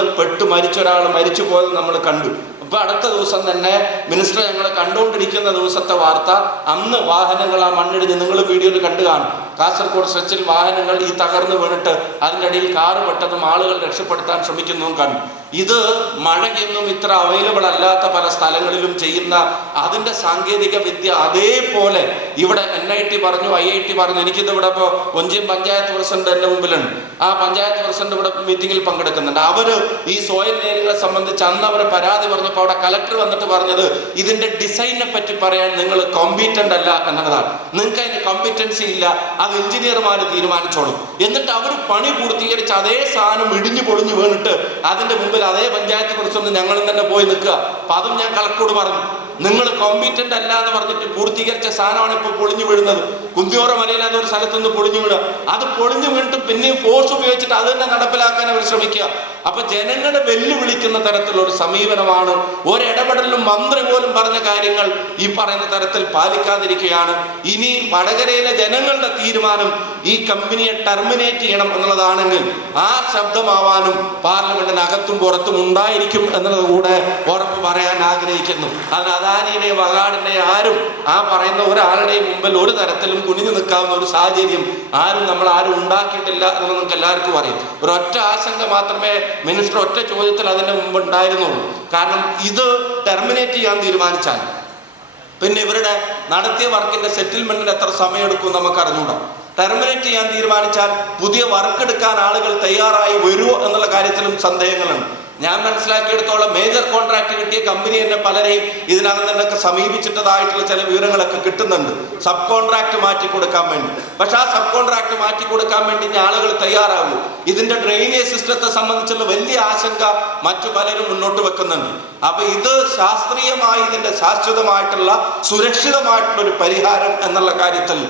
മരിച്ചൊരാൾ മരിച്ചു പോയത് നമ്മൾ കണ്ടു. ഇപ്പൊ അടുത്ത ദിവസം തന്നെ മിനിസ്റ്റർ ഞങ്ങൾ കണ്ടുകൊണ്ടിരിക്കുന്ന ദിവസത്തെ വാർത്ത, അന്ന് വാഹനങ്ങൾ ആ മണ്ണിടിഞ്ഞ് നിങ്ങൾ വീഡിയോയിൽ കണ്ടു കാണും. കാസർഗോഡ് സ്ട്രെച്ചിൽ വാഹനങ്ങൾ ഈ തകർന്നു വീണിട്ട് അതിൻ്റെ അടിയിൽ കാറ് പെട്ടതും ആളുകൾ രക്ഷപ്പെടുത്താൻ ശ്രമിക്കുന്നതും കണ്ടു. ഇത് മഴയൊന്നും ഇത്ര അവൈലബിൾ അല്ലാത്ത പല സ്ഥലങ്ങളിലും ചെയ്യുന്ന അതിൻ്റെ സാങ്കേതിക വിദ്യ അതേപോലെ ഇവിടെ NIT പറഞ്ഞു, IIT പറഞ്ഞു. എനിക്കിത് ഇവിടെ ഇപ്പോൾ ഒഞ്ചിയം പഞ്ചായത്ത് പ്രസിഡന്റ് എൻ്റെ മുമ്പിലുണ്ട്. ആ പഞ്ചായത്ത് പ്രസിഡന്റ് ഇവിടെ മീറ്റിങ്ങിൽ പങ്കെടുക്കുന്നുണ്ട്. അവര് ഈ സോയിൽ ഏരിയകളെ സംബന്ധിച്ച് അന്ന് അവർ പരാതി പറഞ്ഞപ്പോൾ അവിടെ കലക്ടർ വന്നിട്ട് പറഞ്ഞത്, ഇതിന്റെ ഡിസൈനെ പറ്റി പറയാൻ നിങ്ങൾ കോമ്പീറ്റന്റ് അല്ല എന്നതാണ്. നിങ്ങൾക്ക് അതിന് കോമ്പീറ്റൻസി ഇല്ല, അത് എഞ്ചിനീയർമാർ തീരുമാനിച്ചോളും. എന്നിട്ട് അവർ പണി പൂർത്തീകരിച്ച് അതേ സാധനം ഇടിഞ്ഞു പൊളിഞ്ഞു വീണിട്ട് അതിന്റെ മുമ്പിൽ അതേ പഞ്ചായത്ത് പ്രസിഡന്റ് ഞങ്ങളും തന്നെ പോയി നിൽക്കുക. അപ്പൊ അതും ഞാൻ കളക്ടറോട് പറഞ്ഞു, നിങ്ങൾ കോമ്പീറ്റന്റ് അല്ല എന്ന് പറഞ്ഞിട്ട് പൂർത്തീകരിച്ച സാധനമാണ് ഇപ്പോൾ പൊളിഞ്ഞു വീഴുന്നത്. കുന്തിയോറ മലയിൽ അതൊരു സ്ഥലത്തുനിന്ന് പൊളിഞ്ഞു വീഴുക, അത് പൊളിഞ്ഞു വീണിട്ട് പിന്നെയും ഫോഴ്സ് ഉപയോഗിച്ചിട്ട് അത് തന്നെ നടപ്പിലാക്കാൻ അവർ ശ്രമിക്കുക. അപ്പൊ ജനങ്ങളെ വെല്ലുവിളിക്കുന്ന തരത്തിലുള്ള ഒരു സമീപനമാണ്. ഒരിടപെടലിലും മന്ത്രി പോലും പറഞ്ഞ കാര്യങ്ങൾ ഈ പറയുന്ന തരത്തിൽ പാലിക്കാതിരിക്കുകയാണ്. ഇനി വടകരയിലെ ജനങ്ങളുടെ തീരുമാനം ഈ കമ്പനിയെ ടെർമിനേറ്റ് ചെയ്യണം എന്നുള്ളതാണെങ്കിൽ ആ ശബ്ദമാവാനും പാർലമെന്റിനകത്തും പുറത്തും ഉണ്ടായിരിക്കും എന്നുള്ളത് കൂടെ ഉറപ്പ് പറയാൻ ആഗ്രഹിക്കുന്നു. അതിന് അദാനിയുടെയും വകാടിന്റെയും ആരും ആ പറയുന്ന ഒരാളുടെയും മുമ്പിൽ ഒരു തരത്തിലും കുനിഞ്ഞു നിൽക്കാവുന്ന ഒരു സാഹചര്യം നമ്മൾ ആരും ഉണ്ടാക്കിയിട്ടില്ല എന്നുള്ളത് നമുക്ക് എല്ലാവർക്കും അറിയാം. ഒരൊറ്റ ആശങ്ക മാത്രമേ മിനിസ്റ്റർ ഒറ്റ ചോദ്യത്തിൽ അതിന്റെ മുമ്പ് ഉണ്ടായിരുന്നുള്ളൂ. കാരണം ഇത് ടെർമിനേറ്റ് ചെയ്യാൻ തീരുമാനിച്ചാൽ പിന്നെ ഇവരുടെ നടത്തിയ വർക്കിന്റെ സെറ്റിൽമെന്റിന് എത്ര സമയമെടുക്കും നമുക്ക് അറിഞ്ഞൂടാ. ടെർമിനേറ്റ് ചെയ്യാൻ തീരുമാനിച്ചാൽ പുതിയ വർക്ക് എടുക്കാൻ ആളുകൾ തയ്യാറായി വരുമോ എന്നുള്ള കാര്യത്തിലും സന്ദേഹങ്ങളുണ്ട്. ഞാൻ മനസ്സിലാക്കിയെടുത്തോളം മേജർ കോൺട്രാക്ട് കിട്ടിയ കമ്പനി തന്നെ പലരെയും ഇതിനകം തന്നെ സമീപിച്ചിട്ടതായിട്ടുള്ള ചില വിവരങ്ങളൊക്കെ കിട്ടുന്നുണ്ട്, സബ് കോൺട്രാക്ട് മാറ്റി കൊടുക്കാൻ വേണ്ടി. പക്ഷെ ആ സബ് കോൺട്രാക്ട് മാറ്റി കൊടുക്കാൻ വേണ്ടി ആളുകൾ തയ്യാറാകും. ഇതിന്റെ ഡ്രെയിനേജ് സിസ്റ്റത്തെ സംബന്ധിച്ചുള്ള വലിയ ആശങ്ക മറ്റു പലരും മുന്നോട്ട് വെക്കുന്നുണ്ട്. അപ്പൊ ഇത് ശാസ്ത്രീയമായി ഇതിന്റെ ശാശ്വതമായിട്ടുള്ള സുരക്ഷിതമായിട്ടുള്ള ഒരു പരിഹാരം എന്നുള്ള കാര്യത്തിൽ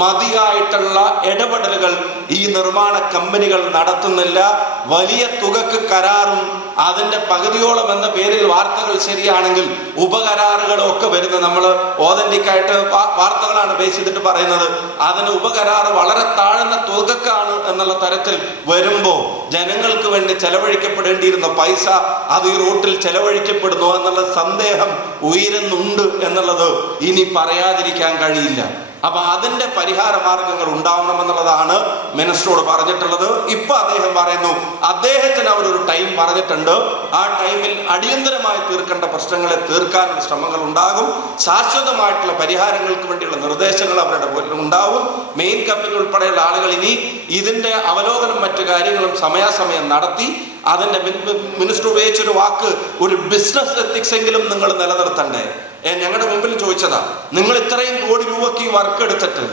മതിയായിട്ടുള്ള ഇടപെടലുകൾ ഈ നിർമ്മാണ കമ്പനികൾ നടത്തുന്നില്ല. വലിയ തുകക്ക് കരാറും അതിന്റെ പകുതിയോളം എന്ന പേരിൽ വാർത്തകൾ ശരിയാണെങ്കിൽ ഉപകരാറുകളും ഒക്കെ വരുന്നത് നമ്മൾ ഓതന്റിക് ആയിട്ട് വാർത്തകളാണ് ബേസ് ചെയ്തിട്ട് പറയുന്നത്. അതിന് ഉപകരാറ് വളരെ താഴ്ന്ന തുകക്കാണ് എന്നുള്ള തരത്തിൽ വരുമ്പോൾ ജനങ്ങൾക്ക് വേണ്ടി ചെലവഴിക്കപ്പെടേണ്ടിയിരുന്ന പൈസ അത് ഈ റൂട്ടിൽ ചെലവഴിക്കപ്പെടുന്നു എന്നുള്ള സന്ദേഹം ഉയരുന്നുണ്ട് എന്നുള്ളത് ഇനി പറയാതിരിക്കാൻ കഴിയില്ല. അപ്പൊ അതിന്റെ പരിഹാര മാർഗങ്ങൾ ഉണ്ടാവണമെന്നുള്ളതാണ് മിനിസ്റ്ററോട് പറഞ്ഞിട്ടുള്ളത്. ഇപ്പൊ അദ്ദേഹം പറയുന്നു അദ്ദേഹത്തിന് അവരൊരു ടൈം പറഞ്ഞിട്ടുണ്ട്. ആ ടൈമിൽ അടിയന്തരമായി തീർക്കേണ്ട പ്രശ്നങ്ങളെ തീർക്കാനുള്ള ശ്രമങ്ങൾ ഉണ്ടാകും. ശാശ്വതമായിട്ടുള്ള പരിഹാരങ്ങൾക്ക് വേണ്ടിയുള്ള നിർദ്ദേശങ്ങൾ അവരുടെ ഉണ്ടാവും. മെയിൻ കമ്പനി ഉൾപ്പെടെയുള്ള ആളുകൾ ഇനി ഇതിന്റെ അവലോകനം മറ്റു കാര്യങ്ങളും സമയാസമയം നടത്തി അതിന്റെ മിനിസ്റ്റർ ഉപയോഗിച്ചൊരു വാക്ക്, ഒരു ബിസിനസ് എത്തിക്സ് എങ്കിലും നിങ്ങൾ നിലനിർത്തണ്ടേ. ഞങ്ങളുടെ മുമ്പിൽ ചോദിച്ചതാ, നിങ്ങൾ ഇത്രയും കോടി രൂപയ്ക്ക് ഈ വർക്ക് എടുത്തിട്ട്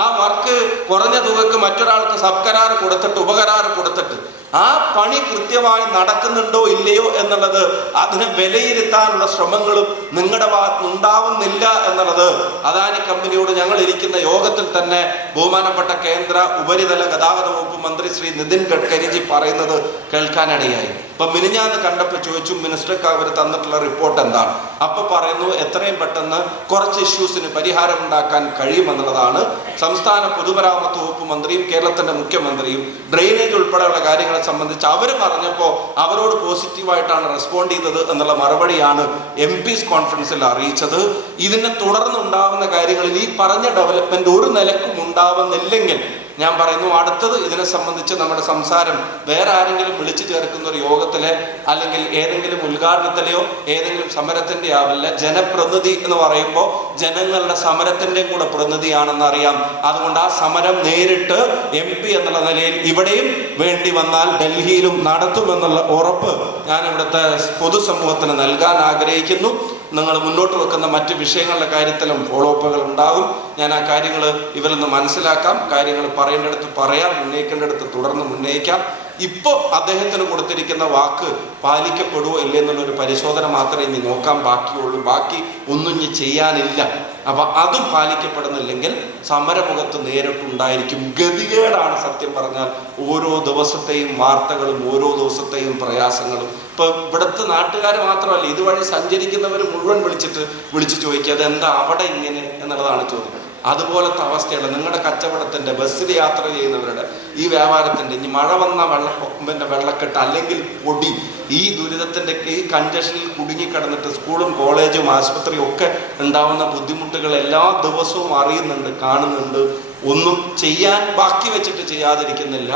ആ വർക്ക് കുറഞ്ഞ തുകക്ക് മറ്റൊരാൾക്ക് സബ് കരാർ കൊടുത്തിട്ട് ഉപകരാർ കൊടുത്തിട്ട് ആ പണി കൃത്യമായി നടക്കുന്നുണ്ടോ ഇല്ലയോ എന്നുള്ളത് അതിനെ വിലയിരുത്താനുള്ള ശ്രമങ്ങളും നിങ്ങളുടെ ഭാഗത്ത് ഉണ്ടാവുന്നില്ല എന്നുള്ളത് അദാനി കമ്പനിയോട് ഞങ്ങൾ ഇരിക്കുന്ന യോഗത്തിൽ തന്നെ ബഹുമാനപ്പെട്ട കേന്ദ്ര ഉപരിതല ഗതാഗത വകുപ്പ് മന്ത്രി ശ്രീ നിതിൻ ഗഡ്കരിജി പറയുന്നത് കേൾക്കാനിടയായി. ഇപ്പൊ മിനിഞ്ഞാന്ന് കണ്ടപ്പോൾ ചോദിച്ചു മിനിസ്റ്റർക്ക് അവർ തന്നിട്ടുള്ള റിപ്പോർട്ട് എന്താണ്. അപ്പൊ പറയുന്നു എത്രയും പെട്ടെന്ന് കുറച്ച് ഇഷ്യൂസിന് പരിഹാരം ഉണ്ടാക്കാൻ കഴിയുമെന്നുള്ളതാണ്. സംസ്ഥാന പൊതുമരാമത്ത് വകുപ്പ് മന്ത്രിയും കേരളത്തിന്റെ മുഖ്യമന്ത്രിയും ഡ്രെയിനേജ് ഉൾപ്പെടെയുള്ള കാര്യങ്ങളെ സംബന്ധിച്ച് അവർ പറഞ്ഞപ്പോൾ അവരോട് പോസിറ്റീവായിട്ടാണ് റെസ്പോണ്ട് ചെയ്തത് എന്നുള്ള മറുപടിയാണ് MPs കോൺഫറൻസിൽ അറിയിച്ചത്. ഇതിനെ തുടർന്നുണ്ടാകുന്ന കാര്യങ്ങളിൽ ഈ പറഞ്ഞ ഡെവലപ്മെന്റ് ഒരു നിലക്കും ഉണ്ടാവുന്നില്ലെങ്കിൽ ഞാൻ പറയുന്നു, അടുത്തത് ഇതിനെ സംബന്ധിച്ച് നമ്മുടെ സംസാരം വേറെ ആരെങ്കിലും വിളിച്ചു ചേർക്കുന്ന ഒരു യോഗത്തിലെ അല്ലെങ്കിൽ ഏതെങ്കിലും ഉദ്ഘാടനത്തിലെയോ ഏതെങ്കിലും സമരത്തിൻ്റെ ആവില്ല. ജനപ്രതിനിധി എന്ന് പറയുമ്പോൾ ജനങ്ങളുടെ സമരത്തിൻ്റെയും കൂടെ പ്രതിനിധിയാണെന്ന് അറിയാം. അതുകൊണ്ട് ആ സമരം നേരിട്ട് MP എന്നുള്ള നിലയിൽ ഇവിടെയും വേണ്ടി വന്നാൽ ഡൽഹിയിലും നടത്തുമെന്നുള്ള ഉറപ്പ് ഞാൻ ഇവിടുത്തെ പൊതുസമൂഹത്തിന് നൽകാൻ ആഗ്രഹിക്കുന്നു. നിങ്ങൾ മുന്നോട്ട് വെക്കുന്ന മറ്റ് വിഷയങ്ങളുടെ കാര്യത്തിലും ഫോളോ അപ്പുകൾ ഉണ്ടാകും. ഞാൻ ആ കാര്യങ്ങൾ ഇവരിൽ നിന്ന് മനസ്സിലാക്കാം. കാര്യങ്ങൾ പറയേണ്ടടുത്ത് പറയാം, ഉന്നയിക്കേണ്ടടുത്ത് തുടർന്ന് ഉന്നയിക്കാം. ഇപ്പോൾ അദ്ദേഹത്തിന് കൊടുത്തിരിക്കുന്ന വാക്ക് പാലിക്കപ്പെടുമോ ഇല്ലേ എന്നുള്ളൊരു പരിശോധന മാത്രമേ ഇനി നോക്കാൻ ബാക്കിയുള്ളൂ. ബാക്കി ഒന്നും ഇനി ചെയ്യാനില്ല. അപ്പം അതും പാലിക്കപ്പെടുന്നില്ലെങ്കിൽ സമരമുഖത്ത് നേരിട്ടുണ്ടായിരിക്കും ഗതികേടാണ്. സത്യം പറഞ്ഞാൽ ഓരോ ദിവസത്തെയും വാർത്തകളും ഓരോ ദിവസത്തെയും പ്രയാസങ്ങളും ഇപ്പം ഇവിടുത്തെ നാട്ടുകാർ മാത്രമല്ല, ഇതുവഴി സഞ്ചരിക്കുന്നവർ മുഴുവൻ വിളിച്ചു ചോദിക്കുക അതെന്താ അവിടെ ഇങ്ങനെ എന്നുള്ളതാണ് ചോദ്യം. അതുപോലത്തെ അവസ്ഥയുള്ള നിങ്ങളുടെ കച്ചവടത്തിൻ്റെ, ബസ്സിൽ യാത്ര ചെയ്യുന്നവരുടെ, ഈ വ്യാപാരത്തിൻ്റെ, ഇനി മഴ വന്ന വെള്ളക്കെട്ട് അല്ലെങ്കിൽ പൊടി, ഈ ദുരിതത്തിൻ്റെ ഈ കൺജഷനിൽ കുടുങ്ങിക്കിടന്നിട്ട് സ്കൂളും കോളേജും ആശുപത്രിയും ഒക്കെ ഉണ്ടാവുന്ന ബുദ്ധിമുട്ടുകൾ എല്ലാ ദിവസവും അറിയുന്നുണ്ട്, കാണുന്നുണ്ട്. ഒന്നും ചെയ്യാൻ ബാക്കി വെച്ചിട്ട് ചെയ്യാതിരിക്കുന്നില്ല.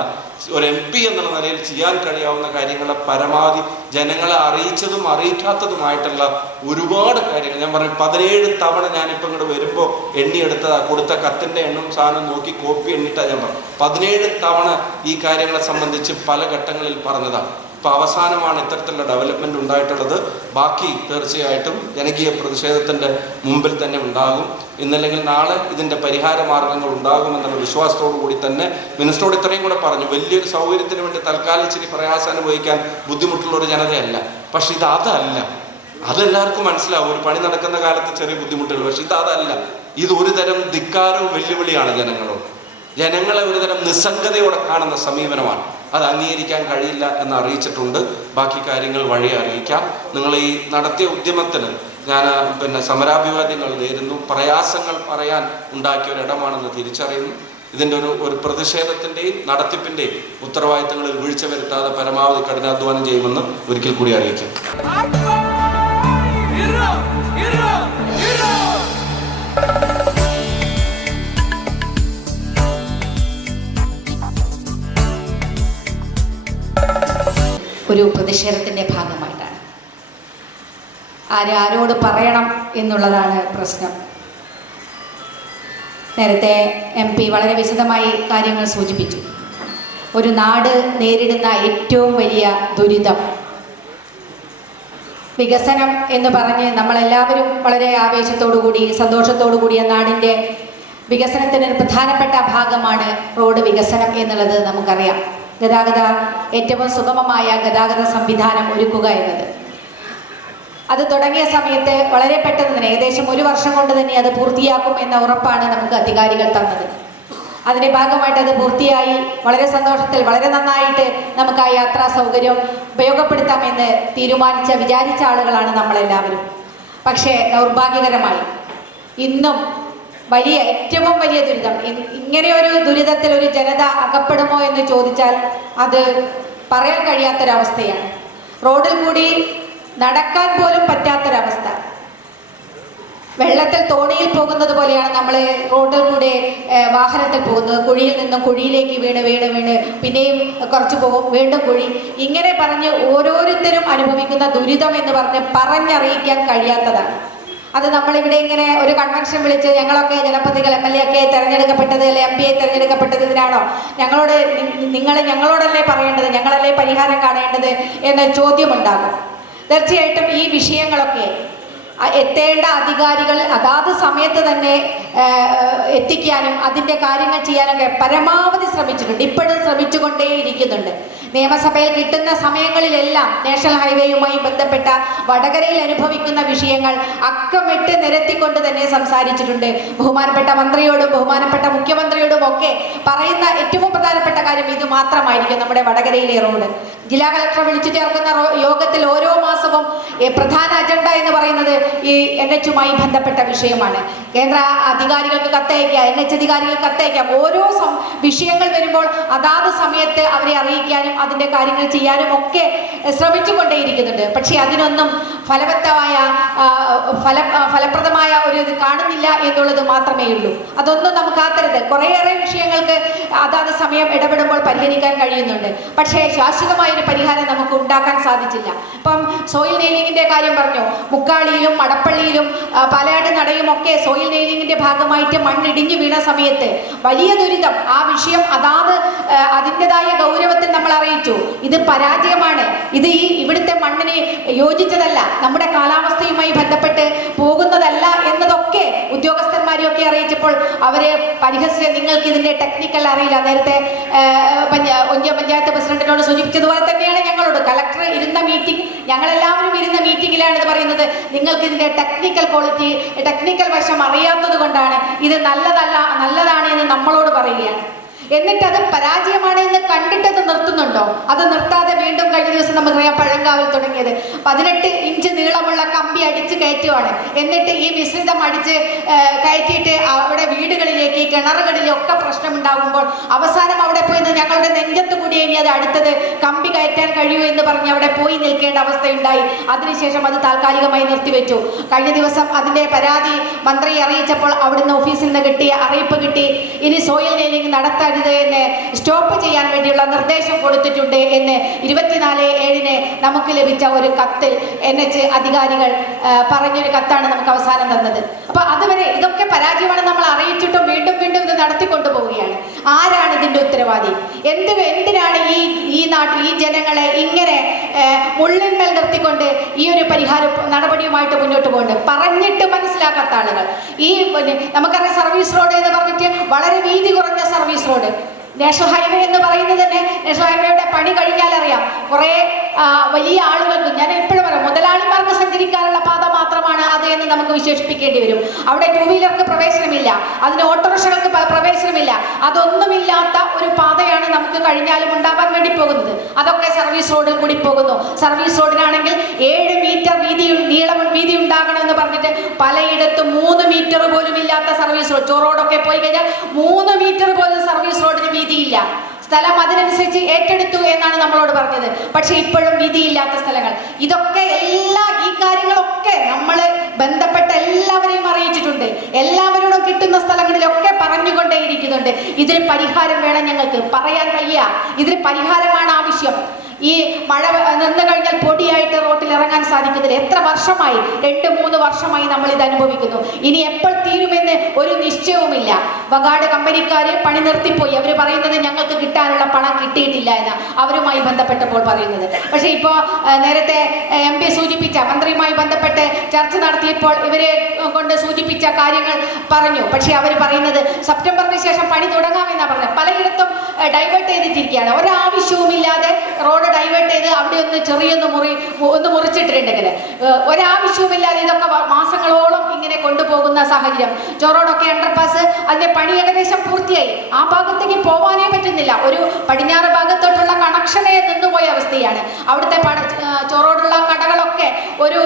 ഒരു MP എന്നുള്ള നിലയിൽ ചെയ്യാൻ കഴിയാവുന്ന കാര്യങ്ങളെ പരമാവധി ജനങ്ങളെ അറിയിച്ചതും അറിയിക്കാത്തതുമായിട്ടുള്ള ഒരുപാട് കാര്യങ്ങൾ ഞാൻ പറഞ്ഞു. 17 തവണ ഞാനിപ്പോൾ ഇങ്ങോട്ട് വരുമ്പോൾ എണ്ണിയെടുത്തതാ, കൊടുത്ത കത്തിൻ്റെ എണ്ണും സാധനം നോക്കി കോപ്പി എണ്ണിട്ടാണ് ഞാൻ പറഞ്ഞു. 17 തവണ ഈ കാര്യങ്ങളെ സംബന്ധിച്ച് പല ഘട്ടങ്ങളിൽ പറഞ്ഞതാണ്. ഇപ്പോൾ അവസാനമാണ് ഇത്തരത്തിലുള്ള ഡെവലപ്മെൻറ്റ് ഉണ്ടായിട്ടുള്ളത്. ബാക്കി തീർച്ചയായിട്ടും ജനകീയ പ്രതിഷേധത്തിൻ്റെ മുമ്പിൽ തന്നെ ഉണ്ടാകും. ഇന്നല്ലെങ്കിൽ നാളെ ഇതിൻ്റെ പരിഹാര മാർഗങ്ങൾ ഉണ്ടാകുമെന്നുള്ള വിശ്വാസത്തോടു കൂടി തന്നെ മിനിസ്റ്ററോട് ഇത്രയും കൂടെ പറഞ്ഞു. വലിയൊരു സൗകര്യത്തിന് വേണ്ടി തൽക്കാലം ഇച്ചിരി പ്രയാസം അനുഭവിക്കാൻ ബുദ്ധിമുട്ടുള്ളൊരു ജനതയല്ല. പക്ഷെ അതല്ല. അതെല്ലാവർക്കും മനസ്സിലാവും. ഒരു പണി നടക്കുന്ന കാലത്ത് ചെറിയ ബുദ്ധിമുട്ടുകൾ. പക്ഷെ അതല്ല. ഇത് ഒരു തരം ധിക്കാരവും വെല്ലുവിളിയാണ് ജനങ്ങളോട്. ജനങ്ങളെ ഒരുതരം നിസ്സംഗതയോടെ കാണുന്ന സമീപനമാണ്. അത് അംഗീകരിക്കാൻ കഴിയില്ല എന്ന് അറിയിച്ചിട്ടുണ്ട്. ബാക്കി കാര്യങ്ങൾ വഴി അറിയിക്കാം. നിങ്ങൾ ഈ നടത്തിയ ഉദ്യമത്തിന് ഞാൻ സമരാഭിവാദ്യങ്ങൾ നേരുന്നു. പ്രയാസങ്ങൾ പറയാൻ ഉണ്ടാക്കിയ ഒരിടമാണെന്ന് തിരിച്ചറിയുന്നു. ഇതിൻ്റെ ഒരു പ്രതിഷേധത്തിൻ്റെയും നടത്തിപ്പിൻ്റെയും ഉത്തരവാദിത്തങ്ങളിൽ വീഴ്ച വരുത്താതെ പരമാവധി കഠിനാധ്വാനം ചെയ്യുമെന്ന് ഒരിക്കൽ കൂടി അറിയിക്കും. ഒരു പ്രതിഷേധത്തിൻ്റെ ഭാഗമായിട്ടാണ്. ആരോട് പറയണം എന്നുള്ളതാണ് പ്രശ്നം. നേരത്തെ MP വളരെ വിശദമായി കാര്യങ്ങൾ സൂചിപ്പിച്ചു. ഒരു നാട് നേരിടുന്ന ഏറ്റവും വലിയ ദുരിതം വികസനം എന്ന് പറഞ്ഞ് നമ്മളെല്ലാവരും വളരെ ആവേശത്തോടു കൂടി സന്തോഷത്തോടു കൂടി ആ നാടിൻ്റെ വികസനത്തിന് ഒരു പ്രധാനപ്പെട്ട ഭാഗമാണ് റോഡ് വികസനം എന്നുള്ളത് നമുക്കറിയാം. ഏറ്റവും സുഗമമായ ഗതാഗത സംവിധാനം ഒരുക്കുക എന്നത് അത് തുടങ്ങിയ സമയത്ത് വളരെ പെട്ടെന്ന് തന്നെ ഏകദേശം 1 വർഷം കൊണ്ട് തന്നെ അത് പൂർത്തിയാക്കും എന്ന ഉറപ്പാണ് നമുക്ക് അധികാരികൾ തന്നത്. അതിൻ്റെ ഭാഗമായിട്ട് അത് പൂർത്തിയായി. വളരെ സന്തോഷത്തിൽ വളരെ നന്നായിട്ട് നമുക്ക് ആ യാത്രാ സൗകര്യം ഉപയോഗപ്പെടുത്താമെന്ന് വിചാരിച്ച ആളുകളാണ് നമ്മളെല്ലാവരും. പക്ഷേ ദൗർഭാഗ്യകരമായി ഇന്നും ഏറ്റവും വലിയ ദുരിതം, ഇങ്ങനെ ഒരു ദുരിതത്തിൽ ഒരു ജനത അകപ്പെടുമോ എന്ന് ചോദിച്ചാൽ അത് പറയാൻ കഴിയാത്തൊരവസ്ഥയാണ്. റോഡിൽ കൂടി നടക്കാൻ പോലും പറ്റാത്തൊരവസ്ഥ. വെള്ളത്തിൽ തോണിയിൽ പോകുന്നത് പോലെയാണ് നമ്മൾ റോഡിൽ കൂടെ വാഹനത്തിൽ പോകുന്നത്. കുഴിയിൽ നിന്നും കുഴിയിലേക്ക് വീണ് പിന്നെയും കുറച്ച് പോകും, വീണ്ടും കുഴി. ഇങ്ങനെ പറഞ്ഞ് ഓരോരുത്തരും അനുഭവിക്കുന്ന ദുരിതം എന്ന് പറഞ്ഞ് പറഞ്ഞറിയിക്കാൻ കഴിയാത്തതാണ്. അത് നമ്മളിവിടെ ഇങ്ങനെ ഒരു കൺവെൻഷൻ വിളിച്ച് ഞങ്ങളൊക്കെ ജനപ്രതികൾ MLA ഒക്കെ തിരഞ്ഞെടുക്കപ്പെട്ടത് അല്ലെ MP തിരഞ്ഞെടുക്കപ്പെട്ടത് ഇതിനാണോ? നിങ്ങൾ ഞങ്ങളോടല്ലേ പറയേണ്ടത്, ഞങ്ങളല്ലേ പരിഹാരം കാണേണ്ടത് എന്നൊരു ചോദ്യമുണ്ടാകും. തീർച്ചയായിട്ടും ഈ വിഷയങ്ങളൊക്കെ എത്തേണ്ട അധികാരികൾ അതാത് സമയത്ത് തന്നെ എത്തിക്കാനും അതിൻ്റെ കാര്യങ്ങൾ ചെയ്യാനൊക്കെ പരമാവധി ശ്രമിച്ചിട്ടുണ്ട്. ഇപ്പോഴും ശ്രമിച്ചുകൊണ്ടേയിരിക്കുന്നുണ്ട്. നിയമസഭയിൽ കിട്ടുന്ന സമയങ്ങളിലെല്ലാം നാഷണൽ ഹൈവേയുമായി ബന്ധപ്പെട്ട വടകരയിൽ അനുഭവിക്കുന്ന വിഷയങ്ങൾ അക്കമിട്ട് നിരത്തിക്കൊണ്ട് തന്നെ സംസാരിച്ചിട്ടുണ്ട്. ബഹുമാനപ്പെട്ട മന്ത്രിയോടും ബഹുമാനപ്പെട്ട മുഖ്യമന്ത്രിയോടും ഒക്കെ പറയുന്ന ഏറ്റവും പ്രധാനപ്പെട്ട കാര്യം ഇത് മാത്രമായിരിക്കും. നമ്മുടെ വടകരയിലെ റോഡ് ജില്ലാ കളക്ടർ വിളിച്ചു ചേർക്കുന്ന യോഗത്തിൽ ഓരോ മാസവും പ്രധാന അജണ്ട എന്ന് പറയുന്നത് ഈ NH-മായി ബന്ധപ്പെട്ട വിഷയമാണ്. കേന്ദ്ര അധികാരികൾക്ക് കത്തയക്കാം, NH അധികാരികൾക്ക് കത്തയക്കാം. ഓരോ വിഷയങ്ങൾ വരുമ്പോൾ അതാത് സമയത്ത് അവരെ അറിയിക്കാനും അതിൻ്റെ കാര്യങ്ങൾ ചെയ്യാനും ഒക്കെ ശ്രമിച്ചുകൊണ്ടേയിരിക്കുന്നുണ്ട്. പക്ഷേ അതിനൊന്നും ഫലപ്രദമായ ഒരു ഇത് കാണുന്നില്ല എന്നുള്ളത് മാത്രമേ ഉള്ളൂ. അതൊന്നും നമുക്ക് അത്തരത്തിൽ കുറേയേറെ വിഷയങ്ങൾക്ക് അതാത് സമയം ഇടപെടുമ്പോൾ പരിഹരിക്കാൻ കഴിയുന്നുണ്ട്. പക്ഷേ ശാശ്വതമായൊരു പരിഹാരം നമുക്ക് ഉണ്ടാക്കാൻ സാധിച്ചില്ല. ഇപ്പം സോയിൽ നെയിലിങ്ങിൻ്റെ കാര്യം പറഞ്ഞു. മുക്കാളിയിലും മടപ്പള്ളിയിലും പാലയാട് നടയും ഒക്കെ സോയിൽ നെയിലിങ്ങിൻ്റെ ഭാഗമായിട്ട് മണ്ണിടിഞ്ഞു വീണ സമയത്ത് വലിയ ദുരിതം. ആ വിഷയം അതിൻ്റെതായ ഗൗരവത്തിൽ നമ്മൾ അറിയിച്ചു. ഇത് പരാജയമാണ്, ഇത് ഇവിടുത്തെ മണ്ണിന് യോജിച്ചതല്ല, നമ്മുടെ കാലാവസ്ഥയുമായി ബന്ധപ്പെട്ട് പോകുന്നതല്ല എന്നതൊക്കെ ഉദ്യോഗസ്ഥന്മാരെയൊക്കെ അറിയിച്ചപ്പോൾ അവര് പരിഹസിച്ച് നിങ്ങൾക്ക് ഇതിന്റെ ടെക്നിക്കൽ അറിയില്ല. നേരത്തെ ഒഞ്ചിയ പഞ്ചായത്ത് പ്രസിഡന്റിനോട് സൂചിപ്പിച്ചതുപോലെ തന്നെയാണ് ഞങ്ങളോട് കളക്ടർ ഇരുന്ന മീറ്റിംഗ്, ഞങ്ങളെല്ലാവരും ഇരുന്ന മീറ്റിംഗിലാണ് ഇത് പറയുന്നത്. നിങ്ങൾക്ക് ഇതിന്റെ ടെക്നിക്കൽ വശം അറിയാത്തത് കൊണ്ടാണ് ഇത് നല്ലതാണ് എന്ന് നമ്മളോട് പറയുകയാണ്. എന്നിട്ട് അത് പരാജയമാണ് എന്ന് കണ്ടിട്ടത് നിർത്തുന്നുണ്ടോ? അത് നിർത്താതെ വീണ്ടും കഴിഞ്ഞ ദിവസം നമുക്കറിയാം പഴങ്കാവിൽ തുടങ്ങിയത് 18 ഇഞ്ച് നീളമുള്ള കമ്പി അടിച്ച് കയറ്റുവാണ്. എന്നിട്ട് ഈ മിശ്രിതം അടിച്ച് കയറ്റിയിട്ട് അവിടെ വീടുകളിലേക്ക് കിണറുകളിലൊക്കെ പ്രശ്നമുണ്ടാകുമ്പോൾ അവസാനം അവിടെ പോയി ഞങ്ങളുടെ നെഞ്ചത്ത് കൂടി ഇനി അത് അടുത്തത് കമ്പി കയറ്റാൻ കഴിയൂ എന്ന് പറഞ്ഞ് അവിടെ പോയി നിൽക്കേണ്ട അവസ്ഥയുണ്ടായി. അതിനുശേഷം അത് താൽക്കാലികമായി നിർത്തിവെച്ചു. കഴിഞ്ഞ ദിവസം അതിൻ്റെ പരാതി മന്ത്രിയെ അറിയിച്ചപ്പോൾ അവിടുന്ന് ഓഫീസിൽ നിന്ന് കിട്ടിയ അറിയിപ്പ് കിട്ടി, ഇനി സോയിൽ നെയിലിംഗ് നടത്താൻ എന്ന് സ്റ്റോപ്പ് ചെയ്യാൻ വേണ്ടിയുള്ള നിർദ്ദേശം കൊടുത്തിട്ടുണ്ട് എന്ന് 24/7 നമുക്ക് ലഭിച്ച ഒരു കത്തിൽ NH അധികാരികൾ പറഞ്ഞൊരു കത്താണ് നമുക്ക് അവസാനം തന്നത്. അപ്പൊ അതുവരെ ഇതൊക്കെ പരാജയമാണ് നമ്മൾ അറിയിച്ചിട്ടും വീണ്ടും ഇത് നടത്തിക്കൊണ്ടു പോവുകയാണ്. ആരാണ് ഇതിന്റെ ഉത്തരവാദി? എന്തിനാണ് ഈ നാട്ടിൽ ഈ ജനങ്ങളെ ഇങ്ങനെ മുള്ളിന്മേൽ നിർത്തിക്കൊണ്ട് ഈ ഒരു പരിഹാര നടപടിയുമായിട്ട് മുന്നോട്ട് പോകുന്നത്? പറഞ്ഞിട്ട് മനസ്സിലാക്കാത്ത ആളുകൾ. നമുക്കറിയാം സർവീസ് റോഡ് എന്ന് പറഞ്ഞിട്ട് വളരെ വീതി കുറഞ്ഞ സർവീസ് റോഡ്, നാഷണൽ ഹൈവേ എന്ന് പറയുന്നത് തന്നെ നാഷണൽ ഹൈവേയുടെ പണി കഴിഞ്ഞാൽ അറിയാം കുറേ വലിയ ആളുകൾക്ക്, ഞാൻ എപ്പോഴും പറയാം, മുതലാളിമാർക്ക് സഞ്ചരിക്കാനുള്ള പാത മാത്രമാണ് അത് എന്ന് നമുക്ക് വിശേഷിപ്പിക്കേണ്ടി വരും. അവിടെ 2 വീലർക്ക് പ്രവേശനമില്ല, അതിന് ഓട്ടോറിക്ഷകൾക്ക് പ്രവേശനമില്ല. അതൊന്നുമില്ലാത്ത ഒരു പാതയാണ് നമുക്ക് കഴിഞ്ഞാലും ഉണ്ടാവാൻ വേണ്ടി പോകുന്നത്. അതൊക്കെ സർവീസ് റോഡിൽ കൂടി പോകുന്നു. സർവീസ് റോഡിനാണെങ്കിൽ 7 മീറ്റർ വീതി ഉണ്ടാകണമെന്ന് പറഞ്ഞിട്ട് പലയിടത്തും 3 മീറ്റർ പോലും ഇല്ലാത്ത സർവീസ് റോഡ്. ചോറോടൊക്കെ പോയി കഴിഞ്ഞാൽ 3 മീറ്റർ പോലും സർവീസ് റോഡിന് വീതിയില്ല. സ്ഥലം അതിനനുസരിച്ച് ഏറ്റെടുത്തു എന്നാണ് നമ്മളോട് പറഞ്ഞത്. പക്ഷെ ഇപ്പോഴും വിധിയില്ലാത്ത സ്ഥലങ്ങൾ. ഇതൊക്കെ ഈ കാര്യങ്ങളൊക്കെ നമ്മൾ ബന്ധപ്പെട്ട എല്ലാവരെയും അറിയിച്ചിട്ടുണ്ട്. എല്ലാവരോടും കിട്ടുന്ന സ്ഥലങ്ങളിലൊക്കെ പറഞ്ഞുകൊണ്ടേയിരിക്കുന്നുണ്ട്. ഇതിന് പരിഹാരം വേണം, ഞങ്ങൾക്ക് പറയാൻ വയ്യ. ഇതിന് പരിഹാരമാണ് ആവശ്യം. ഈ മഴ നിന്ന് കഴിഞ്ഞാൽ പൊടിയായിട്ട് റോട്ടിൽ ഇറങ്ങാൻ സാധിക്കുന്നില്ല. എത്ര വർഷമായി? 2-3 വർഷമായി നമ്മൾ ഇത് അനുഭവിക്കുന്നു. ഇനി എപ്പോൾ തീരുമെന്ന് ഒരു നിശ്ചയവുമില്ല. വകാട് കമ്പനിക്കാർ പണി നിർത്തിപ്പോയി. അവർ പറയുന്നത് ഞങ്ങൾക്ക് കിട്ടാനുള്ള പണം കിട്ടിയിട്ടില്ല എന്ന് അവരുമായി ബന്ധപ്പെട്ടപ്പോൾ പറയുന്നത്. പക്ഷേ ഇപ്പോൾ നേരത്തെ MP സൂചിപ്പിച്ച മന്ത്രിയുമായി ബന്ധപ്പെട്ട് ചർച്ച നടത്തിയപ്പോൾ ഇവരെ കൊണ്ട് സൂചിപ്പിച്ച കാര്യങ്ങൾ പറഞ്ഞു. പക്ഷേ അവർ പറയുന്നത് സെപ്റ്റംബറിന് ശേഷം പണി തുടങ്ങാമെന്നാണ് പറഞ്ഞത്. പലയിടത്തും ഡൈവേർട്ട് ചെയ്തിട്ടിരിക്കുകയാണ്. ഒരാവശ്യവുമില്ലാതെ റോഡ് ഡൈവേർട്ട് ചെയ്ത് അവിടെ ഒന്ന് മുറിച്ചിട്ടുണ്ടെങ്കിൽ ഒരാവശ്യവുമില്ലാതെ ഇതൊക്കെ മാസങ്ങളോളം ഇങ്ങനെ കൊണ്ടുപോകുന്ന സാഹചര്യം. ചോറോടൊക്കെ അണ്ടർപാസ് അതിന്റെ പണി ഏകദേശം പൂർത്തിയായി. ആ ഭാഗത്തേക്ക് പോകാനേ പറ്റുന്നില്ല. ഒരു പടിഞ്ഞാറ് ഭാഗത്തോട്ടുള്ള കണക്ഷനെ നിന്നുപോയ അവസ്ഥയാണ്. അവിടുത്തെ ചോറോടുള്ള കടകളൊക്കെ ഒരു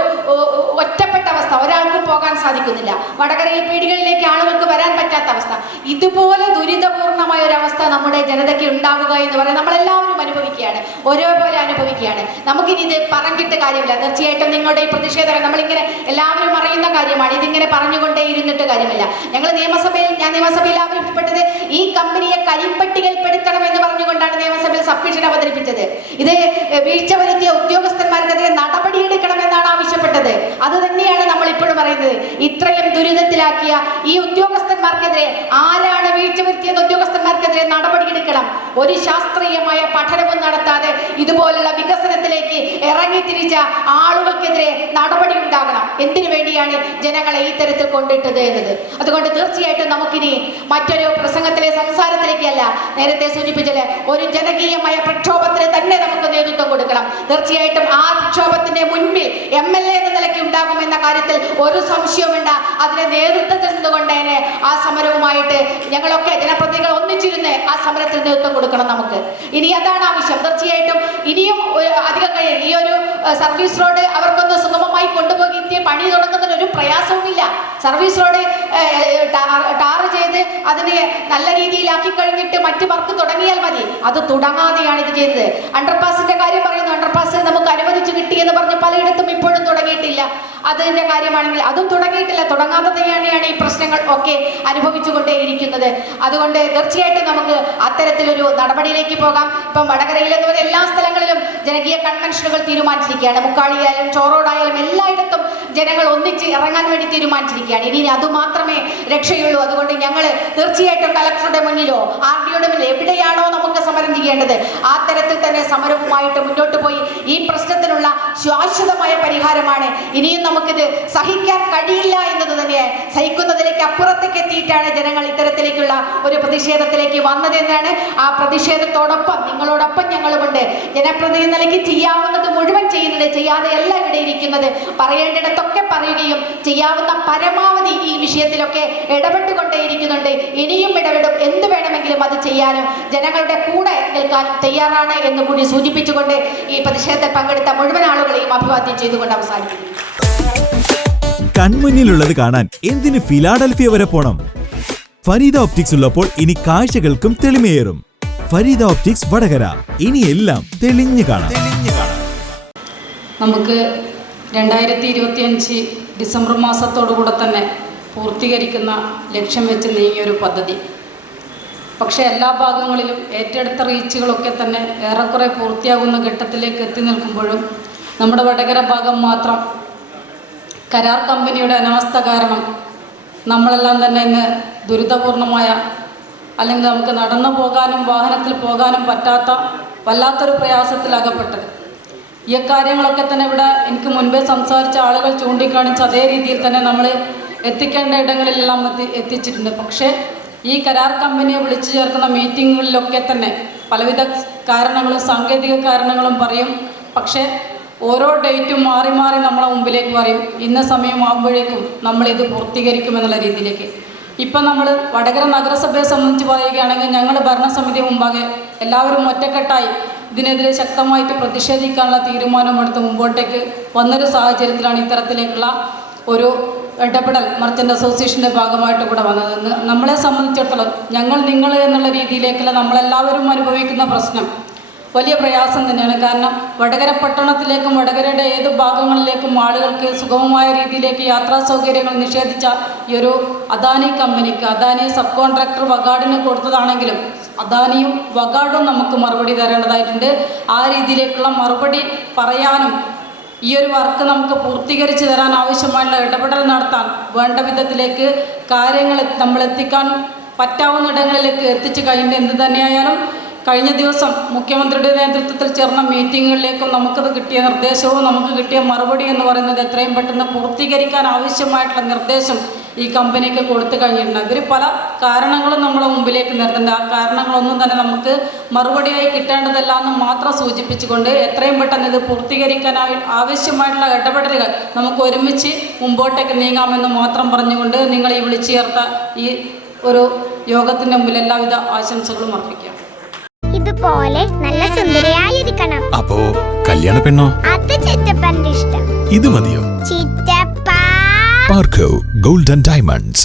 ഒറ്റപ്പെട്ട അവസ്ഥ, ഒരാൾക്കും പോകാൻ സാധിക്കുന്നില്ല. വടകരയിൽ പീടികളിലേക്ക് ആളുകൾക്ക് വരാൻ പറ്റാത്ത അവസ്ഥ. ഇതുപോലെ ദുരിതപൂർണമായ ഒരു അവസ്ഥ നമ്മുടെ ജനതയ്ക്ക് ഉണ്ടാവുക എന്ന് പറയുന്നത് നമ്മളെല്ലാവരും അനുഭവിക്കുകയാണ്, ഒരേപോലെ അനുഭവിക്കുകയാണ്. നമുക്കിനി ഇത് പറഞ്ഞിട്ട് കാര്യമില്ല. തീർച്ചയായിട്ടും നിങ്ങളുടെ ഈ പ്രതിഷേധങ്ങൾ നമ്മളിങ്ങനെ എല്ലാവരും അറിയുന്ന കാര്യമാണ്. ഇതിങ്ങനെ പറഞ്ഞുകൊണ്ടേ ഇരുന്നിട്ട് കാര്യമില്ല. ഞാൻ നിയമസഭയിൽ ആവശ്യപ്പെട്ടത് ഈ കമ്പനിയെ കരിമ്പട്ടികയിൽപ്പെടുത്തണം എന്ന് പറഞ്ഞുകൊണ്ടാണ് നിയമസഭയിൽ സബ്മിഷൻ അവതരിപ്പിച്ചത്. ഇത് വീഴ്ച വരുത്തിയ ഉദ്യോഗസ്ഥന്മാർക്കെതിരെ നടപടിയെടുക്കണമെന്നാണ് ആവശ്യപ്പെട്ടത്. അത് തന്നെയാണ് നമ്മൾ ഇപ്പോഴും പറയുന്നത്. ഇത്രയും ദുരിതത്തിലാക്കിയ ഈ ഉദ്യോഗസ്ഥന്മാർക്കെതിരെ ആരാണ് വീഴ്ച വരുത്തിയെന്ന ഉദ്യോഗസ്ഥന്മാർക്കെതിരെ നടപടിയെടുക്കണം. ഒരു ശാസ്ത്രീയമായ പഠനവും നടത്താതെ ഇതുപോലുള്ള വികസനത്തിലേക്ക് ഇറങ്ങിത്തിരിച്ച ആളുകൾക്കെതിരെ നടപടി ഉണ്ടാകണം. എന്തിനു വേണ്ടിയാണ് ജനങ്ങളെ ഈ തരത്തിൽ കൊണ്ടിട്ടത് എന്നത്. അതുകൊണ്ട് തീർച്ചയായിട്ടും നമുക്കിനി മറ്റൊരു പ്രസംഗത്തിലെ സംസാരത്തിലേക്കല്ല, നേരത്തെ സൂചിപ്പിച്ചത് ഒരു ജനകീയമായ പ്രക്ഷോഭത്തിന് തന്നെ നമുക്ക് നേതൃത്വം കൊടുക്കണം. തീർച്ചയായിട്ടും ആ പ്രക്ഷോഭത്തിന്റെ മുൻപിൽ MLA എന്ന നിലയ്ക്ക് ഉണ്ടാകുമെന്ന കാര്യത്തിൽ ഒരു സംശയവും വേണ്ട. അതിന്റെ നേതൃത്വത്തിൽ നിന്നുകൊണ്ട് തന്നെ ആ സമരവുമായിട്ട് ഞങ്ങളൊക്കെ ജനപ്രതിനിധികൾ ഒന്നിച്ചിരുന്ന് ആ സമരത്തിന് നേതൃത്വം കൊടുക്കണം നമുക്ക്. ഇനി അതാണ് ആവശ്യം. തീർച്ചയായിട്ടും ഇനിയും അധികം കഴിയും. ഈ ഒരു സർവീസ് റോഡ് അവർക്കൊന്ന് സുഗമമായി കൊണ്ടുപോയി പണി തുടങ്ങുന്നതിന് ഒരു പ്രയാസവുമില്ല. സർവീസ് റോഡ് ടാർ ചെയ്ത് അതിനെ നല്ല രീതിയിലാക്കി കഴിഞ്ഞിട്ട് മറ്റു വർക്ക് തുടങ്ങിയാൽ മതി. അത് തുടങ്ങാതെയാണ് ഇത് ചെയ്തത്. അണ്ടർപാസിന്റെ കാര്യം പറയുന്നു, അണ്ടർപാസ് നമുക്ക് അനുവദിച്ചു കിട്ടിയെന്ന് പറഞ്ഞ് പലയിടത്തും ഇപ്പോഴും തുടങ്ങിയിട്ടില്ല. അതിന്റെ കാര്യമാണെങ്കിൽ അതും തുടങ്ങിയിട്ടില്ല. തുടങ്ങാതെ തന്നെയാണ് ഈ പ്രശ്നങ്ങൾ ഒക്കെ അനുഭവിച്ചുകൊണ്ടേയിരിക്കുന്നത്. അതുകൊണ്ട് തീർച്ചയായിട്ടും നമുക്ക് അത്തരത്തിലൊരു നടപടിയിലേക്ക് പോകാം. ഇപ്പം വടകരയിൽ എന്ന് പറയുന്ന എല്ലാ സ്ഥലങ്ങളിലും ജനകീയ കൺവെൻഷനുകൾ തീരുമാനിച്ചിരിക്കുകയാണ്. മുക്കാളിയായാലും ചോറോടായാലും എല്ലായിടത്തും ജനങ്ങൾ ഒന്നിച്ച് ഇറങ്ങാൻ വേണ്ടി തീരുമാനിച്ചിരിക്കുകയാണ്. ഇനി അതുമാത്രമേ രക്ഷയുള്ളൂ. അതുകൊണ്ട് ഞങ്ങൾ തീർച്ചയായിട്ടും കളക്ടറുടെ മുന്നിലോ RDOയുടെ മുന്നിലോ എവിടെയാണോ നമുക്ക് സമരം ചെയ്യേണ്ടത് ആ തരത്തിൽ തന്നെ സമരവുമായിട്ട് മുന്നോട്ട് പോയി ഈ പ്രശ്നത്തിനുള്ള ശാശ്വതമായ പരിഹാരമാണ്. ഇനിയും നമുക്കിത് സഹിക്കാൻ കഴിയില്ല എന്നത് തന്നെ, സഹിക്കുന്നതിലേക്ക് അപ്പുറത്തേക്ക് എത്തിയിട്ടാണ് ജനങ്ങൾ ഇത്തരത്തിലേക്കുള്ള ഒരു പ്രതിഷേധത്തിലേക്ക് വന്നതെന്നാണ്. ആ പ്രതിഷേധത്തോടൊപ്പം നിങ്ങളോടൊപ്പം ഞങ്ങളുമുണ്ട്. ജനപ്രതിനിധി നിലയ്ക്ക് ചെയ്യാവുന്നത് മുഴുവൻ ചെയ്യുന്നുണ്ട്, ചെയ്യാതെയല്ല ഇവിടെ ഇരിക്കുന്നത്. പറയേണ്ടിടത്തൊക്കെ പറയുകയും ചെയ്യാവുന്ന പരമാവധി ഈ വിഷയത്തിലൊക്കെ ഇടപെട്ടുകൊണ്ടേയിരിക്കുന്നുണ്ട്. ഇനിയും ഇടപെടും. എന്ത് വേണമെങ്കിലും അത് ചെയ്യാനും ജനങ്ങളുടെ കൂടെ നിൽക്കാനും തയ്യാറാണ് എന്ന് കൂടി സൂചിപ്പിച്ചുകൊണ്ട് ഈ പ്രതിഷേധത്തിൽ പങ്കെടുത്ത മുഴുവൻ ആളുകളെയും അഭിവാദ്യം ചെയ്തുകൊണ്ട് അവസാനിക്കുന്നു. കൺമുന്നിലുള്ളത് കാണാൻ എന്തിന് ഫിലാഡൽഫിയ വരെ പോണം? ഫരീദ ഓപ്റ്റിക്സ് ഉള്ളപ്പോൾ ഇനി കാഴ്ചകൾക്കും തെളിമയേറും. ഫരീദ ഓപ്റ്റിക്സ് വടകര, ഇനി എല്ലാം തെളിഞ്ഞു കാണാം. നമുക്ക് 2025 ഡിസംബർ മാസത്തോടുകൂടെ തന്നെ പൂർത്തീകരിക്കുന്ന ലക്ഷ്യം വെച്ച് നീങ്ങിയൊരു പദ്ധതി. പക്ഷേ എല്ലാ ഭാഗങ്ങളിലും ഏറ്റെടുത്ത റീച്ചുകളൊക്കെ തന്നെ ഏറെക്കുറെ പൂർത്തിയാകുന്ന ഘട്ടത്തിലേക്ക് എത്തി നിൽക്കുമ്പോഴും നമ്മുടെ വടകര ഭാഗം മാത്രം കരാർ കമ്പനിയുടെ അനാസ്ഥ കാരണം നമ്മളെല്ലാം തന്നെ ഇന്ന് ദുരിതപൂർണമായ, അല്ലെങ്കിൽ നമുക്ക് നടന്നു പോകാനും വാഹനത്തിൽ പോകാനും പറ്റാത്ത വല്ലാത്തൊരു പ്രയാസത്തിലകപ്പെട്ടത്. ഈ കാര്യങ്ങളൊക്കെ തന്നെ ഇവിടെ എനിക്ക് മുൻപേ സംസാരിച്ച ആളുകൾ ചൂണ്ടിക്കാണിച്ച അതേ രീതിയിൽ തന്നെ നമ്മൾ എത്തിക്കേണ്ട ഇടങ്ങളിലെല്ലാം എത്തിച്ചിട്ടുണ്ട്. പക്ഷേ ഈ കരാർ കമ്പനിയെ വിളിച്ചു ചേർക്കുന്ന മീറ്റിങ്ങുകളിലൊക്കെ തന്നെ പലവിധ കാരണങ്ങളും സാങ്കേതിക കാരണങ്ങളും പറയും. പക്ഷേ ഓരോ ഡേറ്റും മാറി മാറി നമ്മളെ മുമ്പിലേക്ക് പറയും. ഇന്ന സമയമാകുമ്പോഴേക്കും നമ്മളിത് പൂർത്തീകരിക്കുമെന്നുള്ള രീതിയിലേക്ക്. ഇപ്പം നമ്മൾ വടകര നഗരസഭയെ സംബന്ധിച്ച് പറയുകയാണെങ്കിൽ ഞങ്ങൾ ഭരണസമിതി മുമ്പാകെ എല്ലാവരും ഒറ്റക്കെട്ടായി ഇതിനെതിരെ ശക്തമായിട്ട് പ്രതിഷേധിക്കാനുള്ള തീരുമാനമെടുത്ത് മുമ്പോട്ടേക്ക് വന്നൊരു സാഹചര്യത്തിലാണ് ഇത്തരത്തിലേക്കുള്ള ഒരു ഇടപെടൽ മർച്ചൻ്റ് അസോസിയേഷൻ്റെ ഭാഗമായിട്ട് കൂടെ വന്നത്. നമ്മളെ സംബന്ധിച്ചിടത്തോളം ഞങ്ങൾ നിങ്ങൾ എന്നുള്ള രീതിയിലേക്കുള്ള നമ്മളെല്ലാവരും അനുഭവിക്കുന്ന പ്രശ്നം വലിയ പ്രയാസം തന്നെയാണ്. കാരണം വടകര പട്ടണത്തിലേക്കും വടകരയുടെ ഏത് ഭാഗങ്ങളിലേക്കും ആളുകൾക്ക് സുഗമമായ രീതിയിലേക്ക് യാത്രാ സൗകര്യങ്ങൾ നിഷേധിച്ച ഈ ഒരു അദാനി കമ്പനിക്ക്, അദാനി സബ് കോൺട്രാക്ടർ വകാർഡിന് കൊടുത്തതാണെങ്കിലും അദാനിയും വകാർഡും നമുക്ക് മറുപടി തരേണ്ടതായിട്ടുണ്ട്. ആ രീതിയിലേക്കുള്ള മറുപടി പറയാനും ഈ ഒരു വർക്ക് നമുക്ക് പൂർത്തീകരിച്ച് തരാൻ ആവശ്യമായുള്ള ഇടപെടൽ നടത്താൻ വേണ്ട വിധത്തിലേക്ക് കാര്യങ്ങൾ നമ്മൾ എത്തിക്കാൻ പറ്റാവുന്ന ഇടങ്ങളിലേക്ക് എത്തിച്ചു കഴിഞ്ഞിട്ട് എന്ത് തന്നെയായാലും കഴിഞ്ഞ ദിവസം മുഖ്യമന്ത്രിയുടെ നേതൃത്വത്തിൽ ചേർന്ന മീറ്റിങ്ങുകളിലേക്കും നമുക്കത് കിട്ടിയ നിർദ്ദേശവും നമുക്ക് കിട്ടിയ മറുപടി എന്ന് പറയുന്നത് എത്രയും പെട്ടെന്ന് പൂർത്തീകരിക്കാൻ ആവശ്യമായിട്ടുള്ള നിർദ്ദേശം ഈ കമ്പനിക്ക് കൊടുത്തു കഴിഞ്ഞിട്ടുണ്ട്. ഇവർ പല കാരണങ്ങളും നമ്മളെ മുമ്പിലേക്ക് നിർത്തുന്നുണ്ട്. ആ കാരണങ്ങളൊന്നും തന്നെ നമുക്ക് മറുപടിയായി കിട്ടേണ്ടതല്ല എന്ന് മാത്രം സൂചിപ്പിച്ചുകൊണ്ട് എത്രയും പെട്ടെന്ന് ഇത് പൂർത്തീകരിക്കാനായി ആവശ്യമായിട്ടുള്ള ഇടപെടലുകൾ നമുക്ക് ഒരുമിച്ച് മുമ്പോട്ടേക്ക് നീങ്ങാമെന്ന് മാത്രം പറഞ്ഞുകൊണ്ട് നിങ്ങൾ ഈ വിളിച്ചു ചേർത്ത ഈ ഒരു യോഗത്തിൻ്റെ മുമ്പിൽ എല്ലാവിധ ആശംസകളും അർപ്പിക്കാം. ഇതുപോലെ നല്ല സുന്ദരിയായിരിക്കണം. അപ്പോ കല്യാണ പെണ്ണോ? അത് ചിറ്റപ്പന്റെ ഇഷ്ടം. ഇത് മതിയോ? ചിറ്റപ്പ. പാർക്കോ ഗോൾഡ് ആൻഡ് ഡയമണ്ട്സ്,